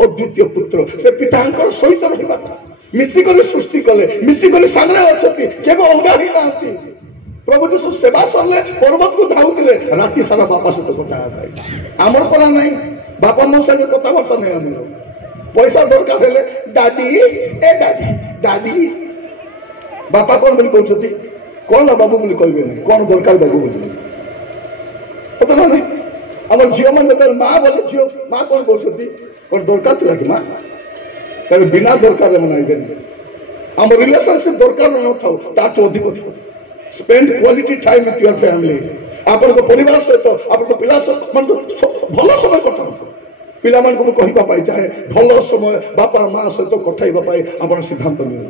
अद्वितीय पुत्र से पिता सहित रहा मिसिक सृष्टि कले मिसिक सामने अच्छा केवल अलग ही ना प्रभु जीशु सेवा सरले पर्वत को धाऊले राति सारा बापा सहित कथा आमर करा ना बापा मो सागे कथबार्ता नहीं आम पैसा दरकार हेले दादी ए दादी दादी बापा कौन बोली कहते कौन ना बाबू बोली कहे कौन दरकार बाबू बोली पता ना आम झील मैंने माँ बोले झील माँ कौन कहते कौन दरकार थी कि माँ कहीं बिना दरकार मनाई आम रिलेशनशिप दरकार न था ताठू अधिक spend quality time with your family आपण परिवार सहित आप पिला भल समय कटा पिला कहवाई चाहे भल समय बापा माँ सहित कटाइवाई आप सिद्धांत नहीं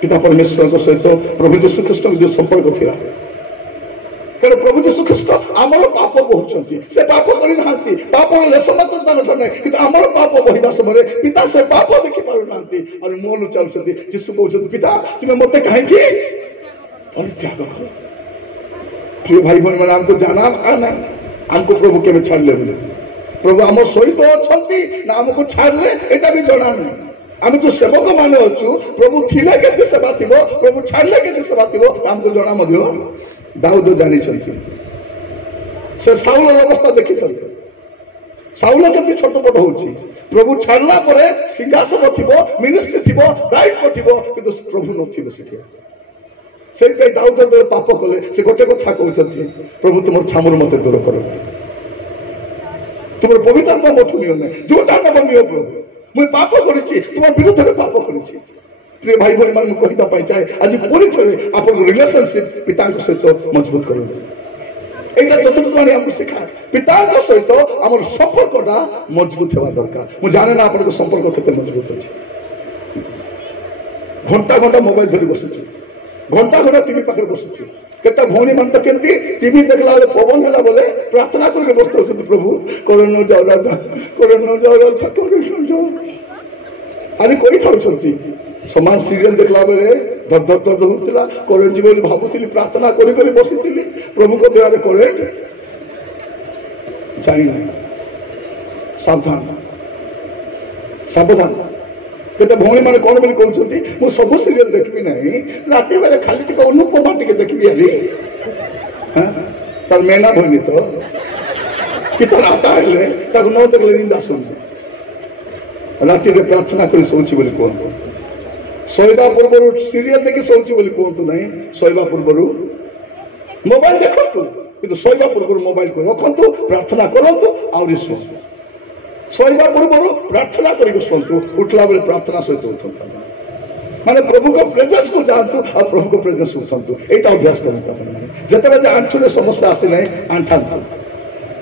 पिता परमेश्वर सहित प्रभु जीशु ख्रीष्ट जो संपर्क था कारण प्रभु जीशु ख्रीष्ट आमर पाप बोहुंट से पाप करना पाप लेस मात्र ना कि आमर पाप बहवा समय पिता से पाप देखी पार ना और मो लुचाऊँ जीशु कहते पिता तुम्हें मत कहीं परित्याग कर प्रिय भाई बहन मैंने आमको जाना ना आमको प्रभु के छाड़ले बोले प्रभु आम सहित अच्छा ना आमको छाड़ले एटा भी जना ना आम जो सेवक मान अच्छु प्रभु थिले के सेवा थी प्रभु छाड़ले के सेवा थी आमको जना दाऊद जानी से साउल अवस्था देखी साउल के छटपट हो प्रभु छाड़ला सिंहासन थी मिनिस्ट्री थी दायित्व थी कि प्रभु नी से दाऊद पाप कले से गोटे कथा कहते प्रभु तुम छामुर मत दूर कर तुम पवित्र मोठू नियो ना जोटा नब नियो प्रभु मुझे पाप करी तुम विरुद्ध में पाप करी प्रिय भाई भाई मान कहवाई चाहे आज पुणी थे आप रिलेशनशिप पिता सहित मजबूत कर चतुर्थ आमको शिखा पिता सहित आम संपर्कटा मजबूत होगा दरकार मुझे जाने ना आप संपर्क केते मजबूत अच्छे घंटा घंटा मोबाइल धरी बसुच्छे घंटा घंटा टीवी पाखे बसुच्छे केटा भौणी मान तो केमती टीवी देखला पवन है बोले प्रार्थना करके बसते प्रभु करोना जाओ राजा करोना जाओ राजा करोना जाओ आज कही था समाज सीरियल देखला बेले धर धर धर होता करेन्ट जी भावुली प्रार्थना करी बसी प्रभु को दया करेन्ट जाना सावधान सावधान केते भौणी मैंने कौन बोली कहते मु सब सीरियल देखबी नहीं रात बेले खाली टिके अनुपमा टिके देखबी अरे तार मेना भौणी तो कि तार आता है न देखले निंदा सुन राति प्रार्थना कर शोची बोली कहतु शोवा पूर्व सीरियल देखी शोची बोली कहतु ना शोवा पूर्व मोबाइल देखु कि शोवा पूर्व मोबाइल को रखु प्रार्थना करूँ आहरी शुणु शोवा पूर्व प्रार्थना करके शुणु उठला बेले प्रार्थना सहित उठता माने प्रभु को प्रेजेंस को जानतु और प्रभु को प्रेजेंस उठंतु एटा अभ्यास करते जिते आंठुरे समस्या आसे ना आंठांतु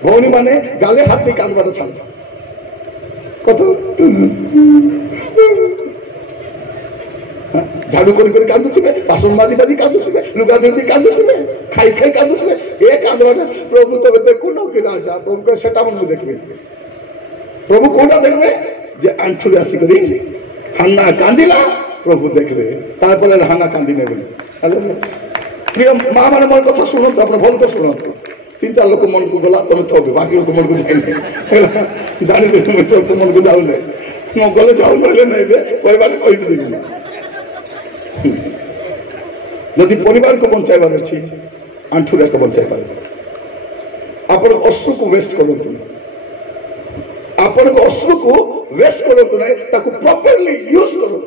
भौणी मैंने गाले हाथ नहीं कांदबार छाड़ कत झाड़ू कर कांदुवे बासन माजी माजी कांदुवे लुगा धोती कांदुवे खाई खाई कांदुवे ए कांदबार प्रभु तो देखु न कि राजा प्रभु को सेटा मन देखबे प्रभु कोना देखबे जे आंठुरे आसिक हान्ना कांदिला प्रभु देखबे तारपर हान्ना कांदी ने बोले प्रिय माँ मैंने मन कथा शुणु आप भल तो शुणु 3-4 लोक मन को गला तुम थोक बाकी लोक मन को जानी तुम तो मन को जाऊ न गले जाऊ ना कहबार कहदेवी जदि परिवार को बचाइबार अच्छी आंठुरा को बचाई पार आप अश्रु को वेस्ट करूँ आपण अश्रु को वेस्ट करूँ ना प्रॉपर्ली यूज करूँ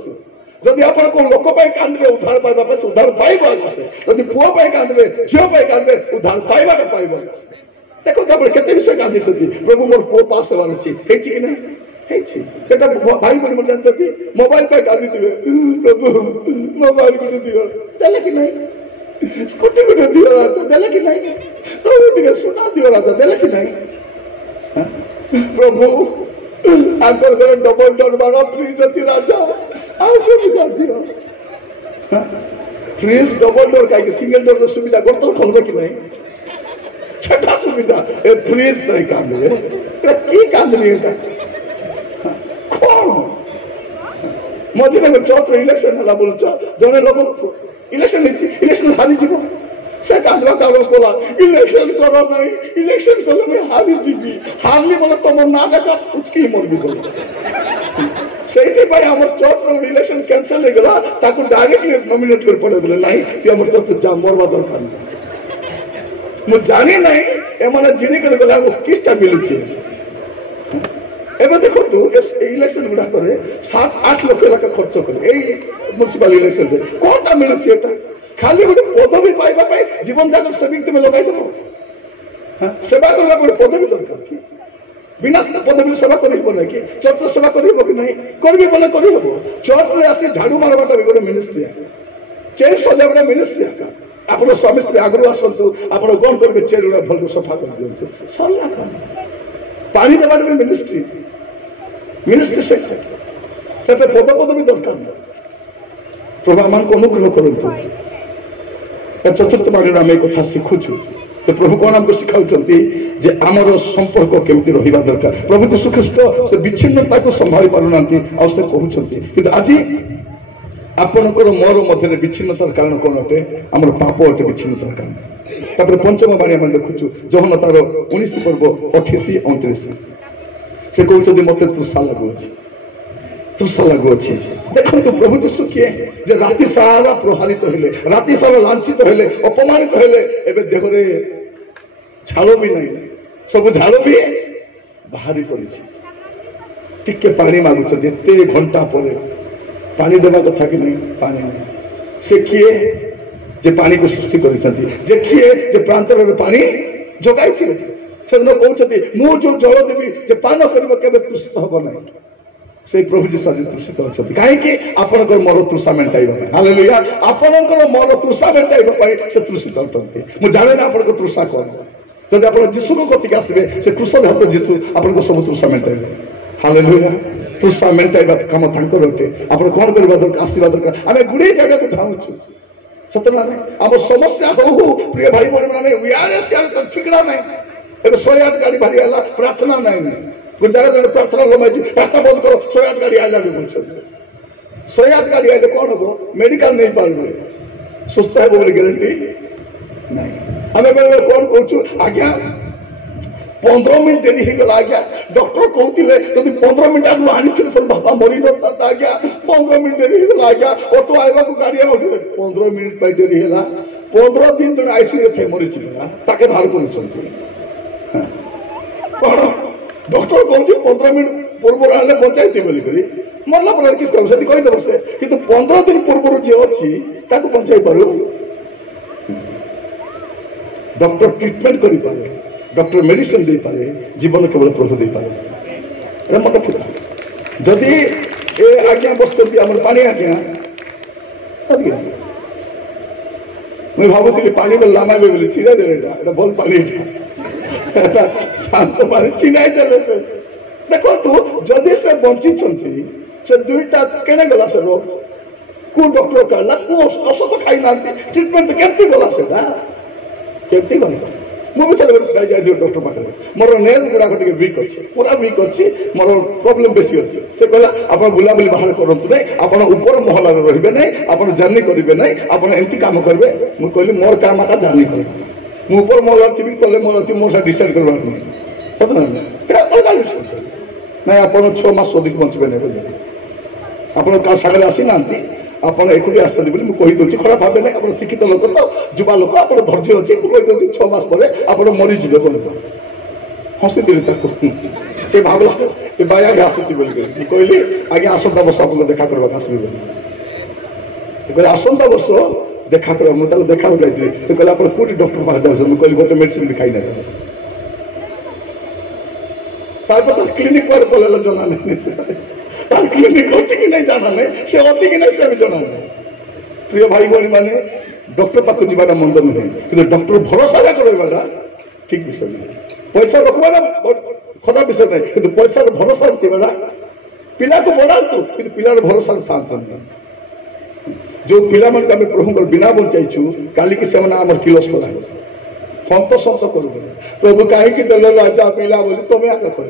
जदि आप लोक कांदे उद्धार पाइबा उद्धार पाइब जदि पुओ कांदे झील कांदे उद्धार पाइबा पाइब देखो आप केते विषय कांदी प्रभु मोर पुओ पास होवार अच्छी कि ना भाई बहन मन जानते मोबाइल पे कांदी प्रभु मोबाइल को दियो देले कि नहीं स्कूटी को दियो राजा देले कि नहीं प्रभु टिके सुना दियो राजा देले कि नहीं प्रभु आकर घर डबल डोर मारो फ्रिज अच्छी राजा दियो फ्रिज डबल डोर कहीं सिंगल डोर सुविधा गोतर खोलबे कि नहीं छठा सुविधा ए फ्रिज नहीं कांदे की कांदली कौन मझे चर्च इलेक्शन है बोल जड़े लोक इलेक्शन हारी जीव से कांदवा कारण कला इलेक्शन कर नहीं इलेक्शन कले मैं हारी जीवी हारली बोले तुम ना देखा उचकी मरबी बोल से चर्च इलेक्शन कैंसल हो गला डायरेक्टली नॉमिनेट कर पड़े बोले नहीं तु आम चर्च जा मरवा दरकार मुझे जानी नहीं एम जिणी कर गला किसटा मिलुचे एवं देखो इलेक्शन गुड़ाक 7-8 लाख लाख खर्च कर म्यूनिसिपल इलेक्शन कौन मिलूँ खाली गोटे पदवी पाइबा जीवन जाक सेविंग तुम लगे देव सेवा करला गोटे पदवी दरकार कि बिना पदवी सेवा कर कि चर्च सेवा कर कि नहीं करी बोले कर चर्च में आसी झाड़ू मारवाटा भी गोटे मिनिस्ट्री चेयर सजावटा मिनिस्ट्री आप स्वामी स्त्री आगु आसतु आप कौन करेंगे चेयर गुड़ा भल सफा कर दिखाँ सरला काम पानी देवा भी मिनिस्ट्री सेक्टर पद भी दरकार प्रभु आम को अनुग्रह करूँ चतुर्थ मार्ग आम एक कथा शिखुचु तो प्रभु कौन आमको शिखाऊँ आमर संपर्क केमती रहा दरकार प्रभु यीशु ख्रीष्ट से विच्छिन्नता को संभाली पारना कहते कि आज आपणकर मोर मध्य विच्छिन्नतार कारण कौन अटे आम पाप अटे विच्छिन्नतार कारण तापर पंचम बाणी आम देखुचु जहन तार 19 पर्व 28-29 से कहते मत तृषा लगुच्छी देखो प्रभु यीशु किए जे राति सारा प्रहारित हेले राति सारा लांछित हेले अपमानित हेले एबे देहरे झाल भी नहीं सब झाल भी बाहरी पड़ी टिके पानी मागुच एते घंटा पर पानी देवा कथा कि नहीं पानी नहीं से किए जे पानी को सृष्टि कर किए जे प्रांतर पानी जगाई से कहते मु जो जल देवी जे पान कर तृषित हम ना से प्रभु जी आज तृषित अच्छा कहीं आपंकर मोर तृषा मेटाइबा हालेलुया आपंकर मोर तृषा मेटाइबा से तृषित अटंती मुझे जाने ना आप तृषा कौन जब आप जीशु को कतिक आसवे से कृष्ण हाथ जीशु आप सब तृषा मेटाइबे हालेलुया तृषा मेटाइबा कम तांकर अटे आप कौन करवा दरकार आसवा दरकार आम गुड़े जगह को धाऊँ सतना आम समस्या हो प्रिय भाई बहन मैंने ठिकना ना 108 गाड़ी भारी है प्रार्थना ना गोटे जगह प्रार्थना लमाई प्रार्थना बंद करो 108 गाड़ी आइला भी बोल 108 गाड़ी आइले कौन हम मेडिकल नहीं पारे सुस्थ हे बोली ग्यारंटी नहीं आम बेले कौन कहूँ आज्ञा 15 मिनट डेरी हो गला आज्ञा डॉक्टर कहते जब 15 मिनट आगे आनी तो बापा मरी न था आज्ञा 15 मिनट डेरी हो गला आज्ञा ऑटो आइबा को गाड़ी 15 मिनट पर डेरी है 15 दिन जो आईसीयू थे मरी ताके बाहर कर डॉक्टर कहते 15 मिनट पूर्व आने बचाई बोली मरला पर किस कह कहीदेव से कि 15 दिन पूर्व जी अच्छी बचाई पार डॉक्टर ट्रिटमेंट कर पारे डॉक्टर मेडिसिन दे पारे जीवन केवल प्रभु दे पारे मन रखा जदि ए आज्ञा बसती आम पानी आज्ञा मुझे भावुली पानी बोल लामाबे बोली चिड़ाई देले भल पानी शांत पानी चिड़ाई देले देखो तू जदि से बंची से दुईटा केने गला से रोग को डॉक्टर काढ़ला को औषध खाई ना ट्रिटमेंट केमती गला से केमती गला मुझे जाए डॉक्टर पाखे मोर नेल गुड़ाक वीक अच्छे पूरा वीक अच्छी मोर प्रोब्लेम बेसी अच्छी से कहला आप बुलाबुली बाहर करूँ ना आप ऊपर महल रे ना आप जर्नी करेंगे ना आप एमती कम करेंगे मुझे कहली मोर काम आता जर्नी कर मुझे ऊपर महल थी कले महल थी मोर डिसाइड करवार नहीं अलग डिसीजन ना आप 6 मास अधिक बचबे नहीं आप सागर आसी ना आप एकुटी आसती बोली मुझे कहीदे खराब भावे ना आप शिक्षित लोक तो युवा लोक आप धैर्य अच्छे कहीदे 6 मास पर आप मरीजे बोल हसी से भावला ये बाया आसुची बोल कहली आगे आसंता वर्ष आप देखा करवा आसबे बोली आसंता वर्ष देखा कर मुझे देखा जाइए से कहले आप कौटी डॉक्टर पास जाऊँ मुझे कहली गोटे मेडिसिन भी खाई ना क्लिनिक पर पलैल जना नहीं क्लिनिक अच्छी कि नहीं जाना नहीं से अच्छी कि नहीं से जना नहीं प्रिय भाई भाई मैंने डॉक्टर पाक जावा मंद नुहे कि डॉक्टर भरोसा करवा ठीक विषय नहीं पैसा रखवा खराब विषय नहीं कि पैसा भरोसा रखा पिला को बढ़ातु कि पिलार भरोसा था जो पिला मान प्रभु बिना बोल चाहू काली की से किलस कला सत कर प्रभु कहीं देल राजा पिला बोली तुम्हें आगे कर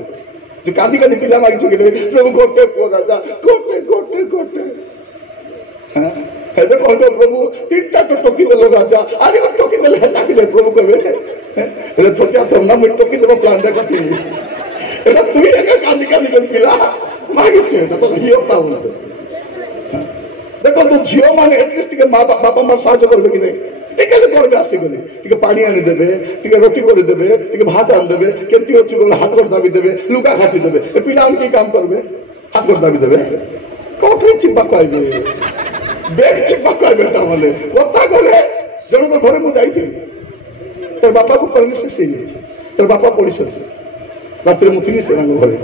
जो कांदी कांदी पिला मांगी प्रभु गोटे पुओ राजा गोटे गोटे गोटे कहते प्रभु 3टा तो टोकी देल राजा अरे टोकी देल है प्रभु कहे छोटिया तुम ना मुझे टोकी देव प्लान देखा तुम कांदी कांदी कर पिला मांगी तो ये होता देखो तो झील मैंने एटलिस्ट माँ बापा मार साहय करेंगे कि नहीं टिके करबे आसिगले टिके पानी आनी देबे टिके रोटी कर देबे टिके भात आन देबे केमती होची बोले हाथ कर दाबी देबे लुका खाती देबे ए पिला की काम करबे हाथ कर दाबी देबे कोठे चिपा कहबे बेग चिपा कहबे ता बोले कोता गले जण को घरे मु जाई थी तर बापा को परमिशन से तर बापा पड़ी सके रात्रि मु थी से घरे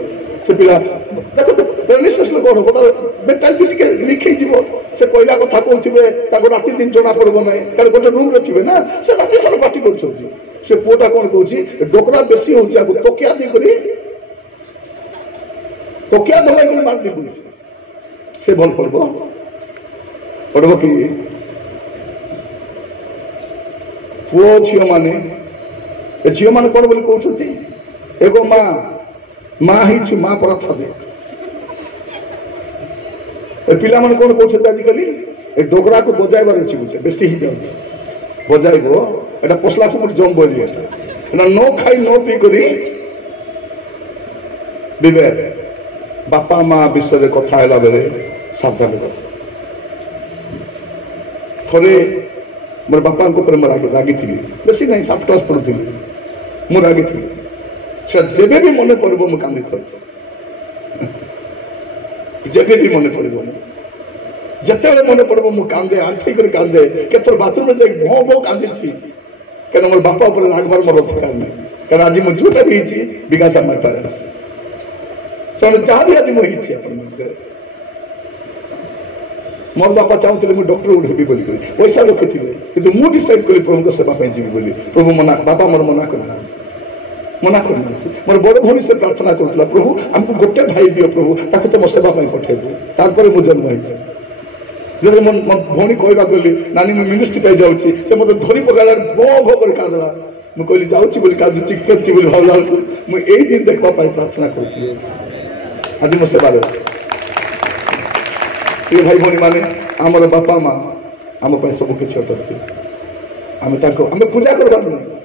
से पिला देखो परमिशन लोग हो मेंटालिटी के लिखै जीवो से कोइला कथा कहथिबे ताको राति दिन जना पड़बो नै कारण गोटे रूम रे थिबे ना से राति सारा पार्टी कर छथि से पोटा कोन कहूची डोकरा बेसी होची आगु तोकिया दे करी तोकिया दलाई के मार दी पुलिस से भल पड़बो कि पुओ झियो माने ए झियो माने कोन बोली कहउछथि एगो मां ही छु मां पर थाबे पिला मन कौन कौन आजिकल ए डोगरा को बजाइबार अच्छी बुझे बेसी ही जाऊँ बजाइब एटा पसला कुमुर जम बोली न खाई न पी करी विवेक बापा माँ विषय कथा है बेले सावधान थे मोर बापा रागी थी बेसी नहीं 7 क्लास पढ़ुली मुझे रागी थी से जेबे भी मन पड़ो मुझे कांदी कर जेबे भी मन पड़ो जिते मन पड़ो मुझे कांदे आंठी कर कांदे केतर बाथरूम में भौ भौ कांदी क्या मोर बापा ऊपर रागबार मोर अधिकार नहीं कारण आज मुझे जोटा भी विकास मार पारे जहाँ भी आज मुझे मोर बापा चाहूले मुझे डॉक्टर उठेबी बोली पैसा रखी कि मुझे डिसाइड करी प्रभु सेवा जी बोली प्रभु मना बापा मोर मना करना मोर बड़ भौणी से प्रार्थना करूला प्रभु आमको गोटे भाई दियो प्रभु ताको तो मो सेवा पठेबू तार मु जन्म हो मो भौणी कहवा गली नानी मुझे मिनिस्ट्री पाई जाऊँगी से मत धरी पकाला भो भो कर कांदला मुझे कहली जाऊँगी बोली कांदी चिकती बोली भावला मुझे यही दिन देखा प्रार्थना करुँ आज मो सेवा प्रिय भाई भौणी मैंने आमर बापा माँ आम सब किसी अटकती आम पूजा करवार नहीं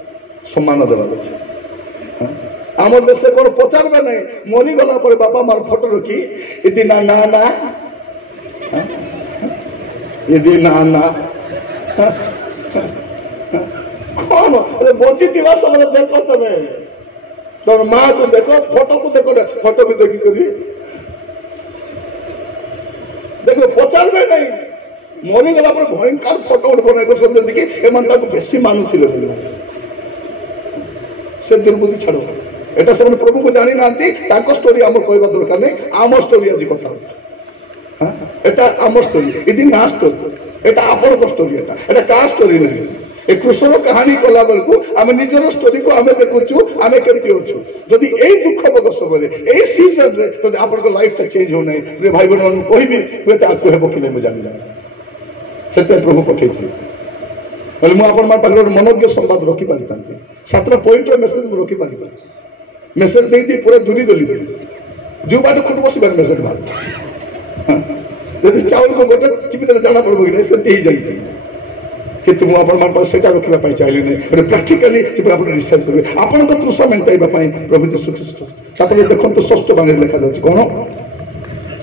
सम्मान देवार अच्छे आम देश कौन पचारे ना मरीगला बापा मार फोटो रखी इति ना ना ना यदि ना ना कौन बची समय देख तुम तुम माँ को देखो फोटो को देखो फोटो भी देखी करी देखो पचारे नहीं मरीगला भयंकर फोटो बना कर कि बेसी मानुले से दुर्बुद्धि छाड़ एटा से प्रभु को जानी ना स्टोरी आम कहवा दरकार नहीं आम स्टोरी आज कथा एटा आम स्टोरी यदि ना स्टोरी एटा आपण स्टोरी एटा का स्टोरी नहीं ए कृष्ण कहानी कला बेलू आम निजर स्टोरी को आम देखु आम केमती अच्छु जदि यही दुखद समय यही सीजन में आप लाइफ चेंज हो ना भाई बहन कहबी हूँ आपको हे कि मुझे जानी से प्रभु पठे मुझे मनोज्ञ संवाद रखिपारि था 7टा पॉइंट मेसेज मुझे रखिपारि मेसेज दे पूरा धुरी गली जो बाट खुद बस मेसेज बाहर चाउल को गोटे चिपी देने जाना पड़ो कि नहीं से जाइए कि मुझे रखा चाहिए नहीं प्राक्टिकाली रिसर्च करेंगे आपण तृषा मेटाइवा प्रभु जीशु ख्रीष्ट सात देखो 6 बाणी लिखा जाए कौन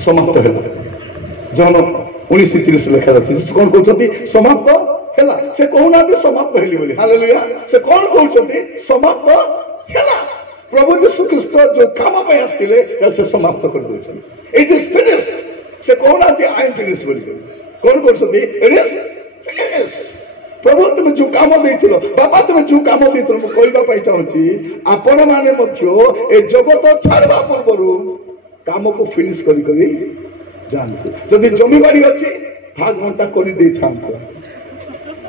समाप्त है जन 19:30 लिखा जाए कौन कहते समाप्त है से कहना समाप्त है हालेलुया से कौन कहते समाप्त है प्रभु जीशु ख्रीष्ट जो काम आसते से समाप्त कर दे इट इज फिनिश्ड से कहना आई एम फिनिश कौन कहते इट इज फिनिश्ड प्रभु तुम जो काम दे बापा तुम जो काम दे कहवाई चाहूँगी आपण मैंने जगत छाड़ा पूर्व काम को फिनिश करी जातु जदि जमी बाड़ी अच्छी भाग घंटा कर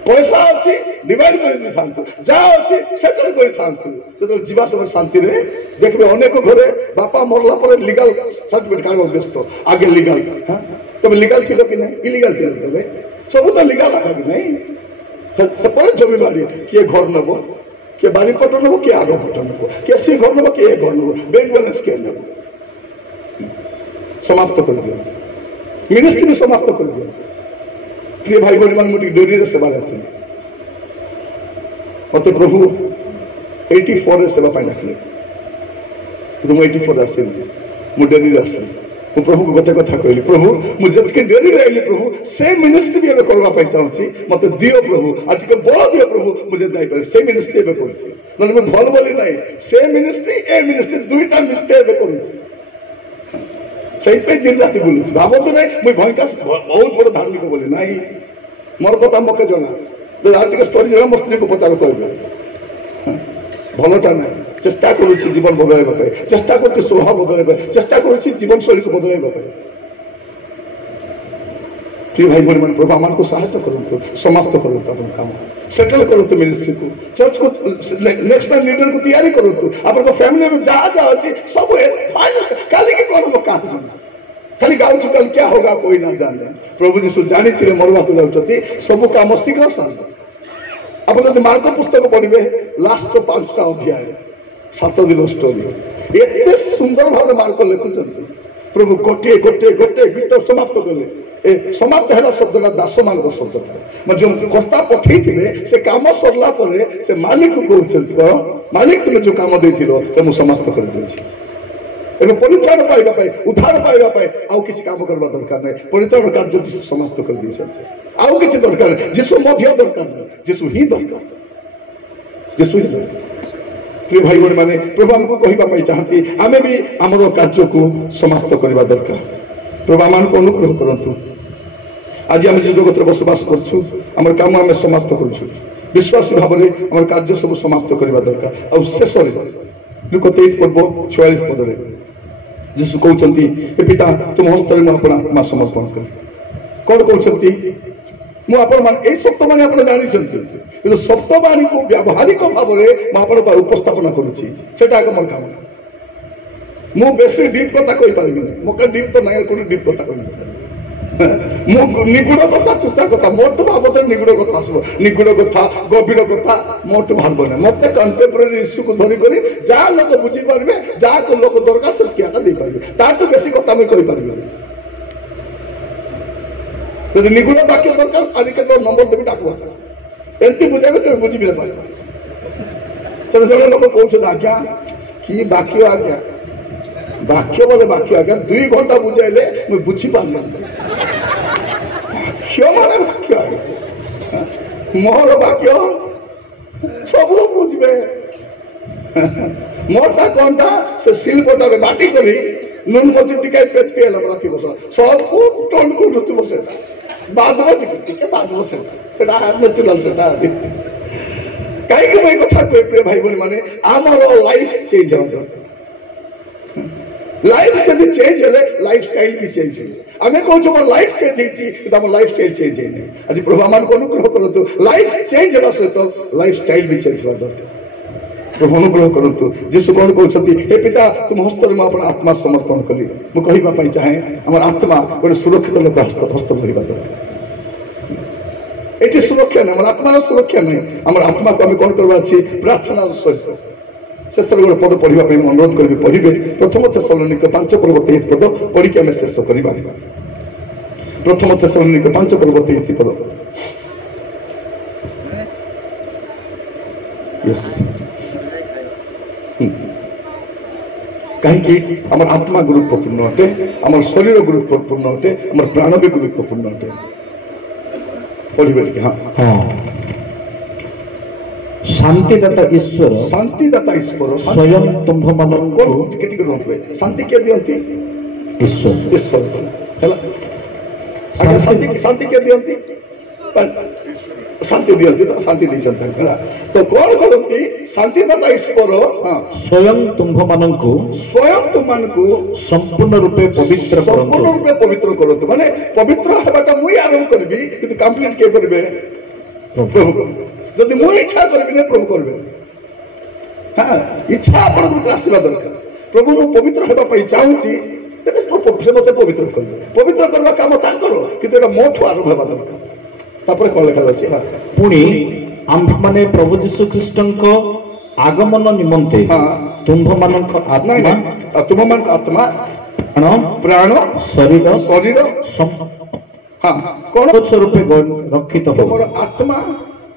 पैसा अच्छी डिवाइड कर जहाँ अच्छी सेटल कर जावा समय शांति देखिए अनेक घरे बापा मरला पर लीगल सर्टिफिकेट काढ़ व्यस्त आगे लीगल हाँ तुम लीगल थी कि नहीं इलीगल थी सब तो लीगल आगे कि नहीं जमी बाड़ी किए घर नब किए बारी पट नब किए आग पट नब किए सी घर नब किए घर नब बैंक बैलेंस किए नब समाप्त कर दिया मिनिस्ट्री भी समाप्त कर दिया प्रिय भाई भौणी मान डोरी सेवा आसे मत प्रभु 84 सेवा डाकिले मुझे 84 आसे मुझे डेरी आस प्रभु को गोटे कथा कहली प्रभु मुझे डेरी आइली प्रभु से मिनिस्ट्री भी एवं करने चाहूँगी मत दियो प्रभु आज टे बल दियो प्रभु मुझे जापर से मिनिस्ट्री एवं कर भल बोली ना से मिनिस्ट्री ए मिनिस्ट्री दुईटा मिस्ट्री एवं कर दिन राति बुलू भावतु ना मुझे भयंकर बहुत बड़ धार्मिक बोली ना मोर कथा मके जना स्टोरी जना मो स्त्री को पचार कह भलटा ना चेष्टा करुच्ची जीवन बदलवा चेष्टा कर स्वभाव बदलवा चेष्टा करुच्ची जीवन शैली को बदलवा प्रिय भाई भौणी मैंने प्रभु आम को साहय करूँ समाप्त करूँ अपन काम सेटल करूँ मिनिस्ट्री को चर्च को नेक्स्ट लीडर को तैयारी करूँ आप फैमिली में जहाँ जहाँ अच्छी सब काली की कौन क्या खाली गाँव कल क्या होगा कोई ना जाने प्रभु जीशु जानी थे मरवा को जाऊँगी सब काम शीघ्र शांत आप मार्क पुस्तक पढ़े लास्ट 5टा अध्याय 7 दिन स्टोरी एत सुंदर भाव मार्क लिखुं प्रभु गोटे गोटे गोटे गीत समाप्त कले समाप्त है शब्दटा दास मान शब्द जो कर्ता पठे से काम सरला से मालिक कहते मालिक तुम जो काम दे मुझे समाप्त कर परित्राण पाइबा उद्धार पाइबा आउ किसी काम करवा दरकार नहीं परित्राण कार्य जीशु समाप्त कर दी आउ किसी दरकार जीशु दरकार नहीं जीशु ही दरकार जीशु ही दरकार प्रिय भाई भौणी मैंने प्रभु आमको कहवाई चाहती आम भी आम कार्य को समाप्त करवा दरकार प्रभु आम को अनुग्रह करूँ आज आम जो जगत बसवास कर काम आम समाप्त कर विश्वासी भाव में आम कार्य सब समाप्त करवा दरकार और शेष लुक 23 पर्व 46 पदे जीशु कहते पिता तुम हस्तर मुझे समर्पण कर कौन कहते मुझे सप्त बाणी आप जानी कि सप्त बाणी को व्यावहारिक भाव में मुझे उपस्थापन करुच्ची मोर काम मु बेसी डीप कथा कही पारि मोके डीप तो ना कोई डीप कथा कही निगुड़ कथा चुचा कथा मोट बाबद निगुड़ कथा आसो निगुड़ कथा गभीर कथा मोट भाव ना मत कंटेम्पोरारी इश्यू को धरिक जहाँ लोक बुझीपारे जहाँ लोक दरकार से क्या दे पारे ताठू बेसी कथा मुझे कही पारि ଯଦି ନିଗୁଡ ବାକ୍ୟ ଦରକାର ଆଜି କେତେ ନମ୍ବର ଦେବି ଡାକୁଆ ଏମିତି ବୁଝାଇବେ ତେବେ ବୁଝିବି ତେଣୁ ଜଣେ ଲୋକ କହୁଛନ୍ତି ଆଜ୍ଞା କି ବାକ୍ୟ ଆଜ୍ଞା ବାକ୍ୟ ବୋଲେ ବାକ୍ୟ ଆଜ୍ଞା 2 ଘଣ୍ଟା ବୁଝାଇଲେ ମୁଁ ବୁଝିପାରିଲି ବାକ୍ୟ ମାନେ ବାକ୍ୟ ମୋର ବାକ୍ୟ ସବୁ ବୁଝିବେ मोटा कौनटा से सिल कोटारे बाटी करी नुन मजूर टिकाई पेच पे लग रखी बस सब को टोन को रुचि बसे बादवा टिके बादवा से सेटा नेचुरल सेटा काई के मैं कथा कोई प्रिय भाई बोली माने आमर लाइफ चेंज हो लाइफ जब चेंज हेले लाइफस्टाइल भी चेंज है आमे कहू छ लाइफ चेंज हेची त हम लाइफस्टाइल चेंज हे आज प्रभु मान को अनुग्रह करतो लाइफ चेंज होला से तो लाइफस्टाइल भी चेंज हो दरकार प्रभु अनुग्रह करतु जीशु कौन कहते हे पिता तुम हस्त में अपना आत्मा समर्पण कली मुझे कहवाई चाहे आम आत्मा गोटे सुरक्षित लोक हस्त धरवा दरकार ये सुरक्षा नहीं आम आत्मार सुरक्षा नहीं आम आत्मा को आम कौन करवा प्रार्थना सहित शेष गोटे पद पढ़ा अनुरोध करी पढ़े प्रथम थेसलोनिक 5 पर्व 23 पद पढ़ी आम शेष करवा प्रथम थेसलोनिक 5 पर्व 23 पद कहीं आम आत्मा गुरुत्वपूर्ण अटे आम शरीर गुरुत्वपूर्ण अटे आम प्राण भी गुरुत्वपूर्ण अटे पढ़े हाँ हाँ शांतिदाता ईश्वर स्वयं तुम्भ मान शांति किए दियंती ईश्वर ईश्वर शांति किए दियंती शांति दियंती तो शांति तो कौन करती शांतिदाता ईश्वर स्वयं तुम्भ मानंकु संपूर्ण रूपे पवित्र करतु माने पवित्र हेबाटा मुई आरंभ करबी किंतु कंप्लीट के करबे प्रभु जदि मुई इच्छा करबी ने प्रभु करबे हां इच्छा अपन को आसीबा दरकार प्रभु मु पवित्र हेबा पई चाहूची तेबे से मते पवित्र करबे पवित्र करबा काम ता करो किंतु एटा मोठ आरंभ हेबा दरकार तापर कोन लिखा अछि पुणी आम्भ माने प्रभु यीशु ख्रीष्टंक आगमन निमंते तुम्भ मानक आत्मा प्राण शरीर हाँ कौन स्वरूप रक्षित तुम आत्मा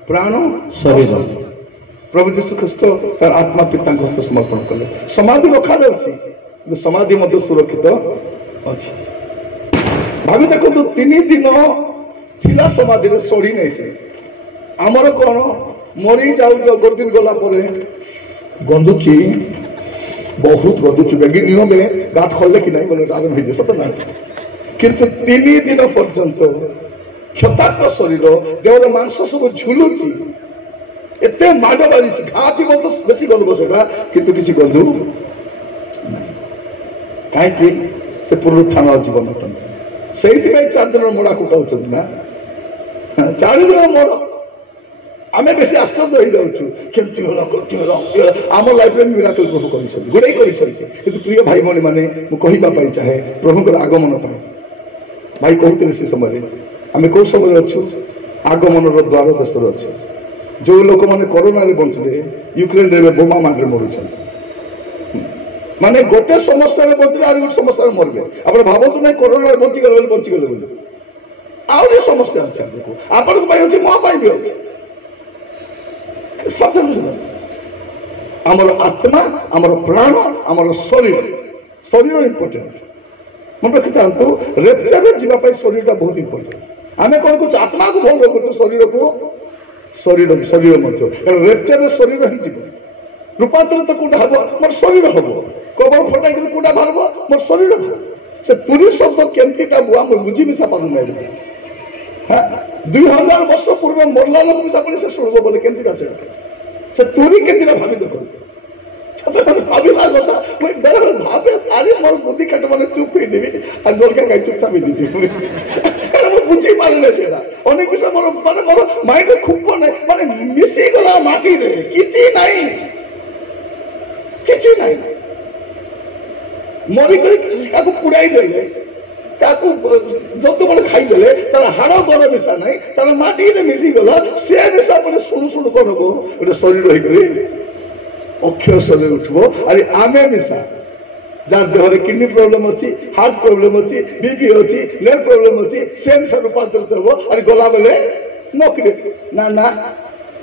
प्राण शरीर प्रभु यीशु ख्रीष्ट तार आत्मा पिता हस्त समर्पण कले समाधि रखा जाउछि समाधि मध्य सुरक्षित अछि भाभी देखो 3 दिन थिला समाधि रे सड़ी नै छै आमर कौन मरी जाऊ गोटे दिन गला गंदुची बहुत गंदुची बेगी नियम में गाठ खोलले कि नहीं बोले आगे भेजे सत ना किंतु 3 दिन पर्यंत क्षताक्त शरीर देवर मांस सब झुलुची एते माड बाजी घा थी तो बेसी गंध बसेगा किंतु किसी गंधु कहीं से पुनरुत्थान जीवन से 4 दिन मोड़ा कुटाऊ ना 4 दिन मोड़ आमे बेसी आश्चर्य हो जाउछु केमति होला आम लाइफ में मिराकल प्रभु करिसथि गुडे करिसथि किंतु प्रिय भाई भौणी माने मु कहिबा पाई चाहे प्रभुकर आगमन पाई भाई कहते से समय आमे को समय अछु आगमन रो द्वार दस्तर अछि जो लोक माने कोरोना रे बंचले यूक्रेन रे बोमा मारे मरुछन माने गोटे समस्या रे बंचले आरो समस्या रे मरबे आपण भाबतु नै कोरोना रे बंची गेले बोली आरो समस्या अछि देखो आपण को पाई अछि मो पाई भी अछि आमर आत्मा आमर प्राण आमर शरीर शरीर इंपोर्टेंट मन रखी था रेप्चर जावाई शरीर बहुत इंपोर्टेंट आम कौन कर आत्मा को भोग रखु शरीर रेप्चर शरीर ही जीव रूपांतर तो कौटा हम मोर शरीर हम कबर फटाई कौटा बाहर मोर शरीर हम से तुरी शब्द केमतीटा बुआ मुझे बुझी मिसा पार ना 2000 वर्ष पूर्व मरला लोक मिसा पड़े से शुणव बोले केमतीटा से तुरी केमतीटा भावी देख भाविला कथा मुझे डर भावे अरे मोर बुद्धि काट मैंने चुप ही देवी और जलका गाई चुपचाप ही दी कारण मुझे बुझी पारे से अनेक विषय मोर माने मोर माइंड खूब माने मिसी गला माटी रे किछि नहीं मरी कर पुड़ाई देले जतु बड़े खाईदे तार हाड़ गड़ मिशा ना तार माटी मिसी गला से मिशा पे शुणु शुणु कौन हम गोटे शरीर होकर अक्षय शरीर उठब अरे आमे मिशा जार देहरे किडनी प्रोब्लेम अच्छी, हार्ट प्रोब्लेम अच्छी, बीपी अच्छी, नेट प्रोब्लेम अच्छी, सेम से रूपांतरित हो और गला बेले नौकरी ना ना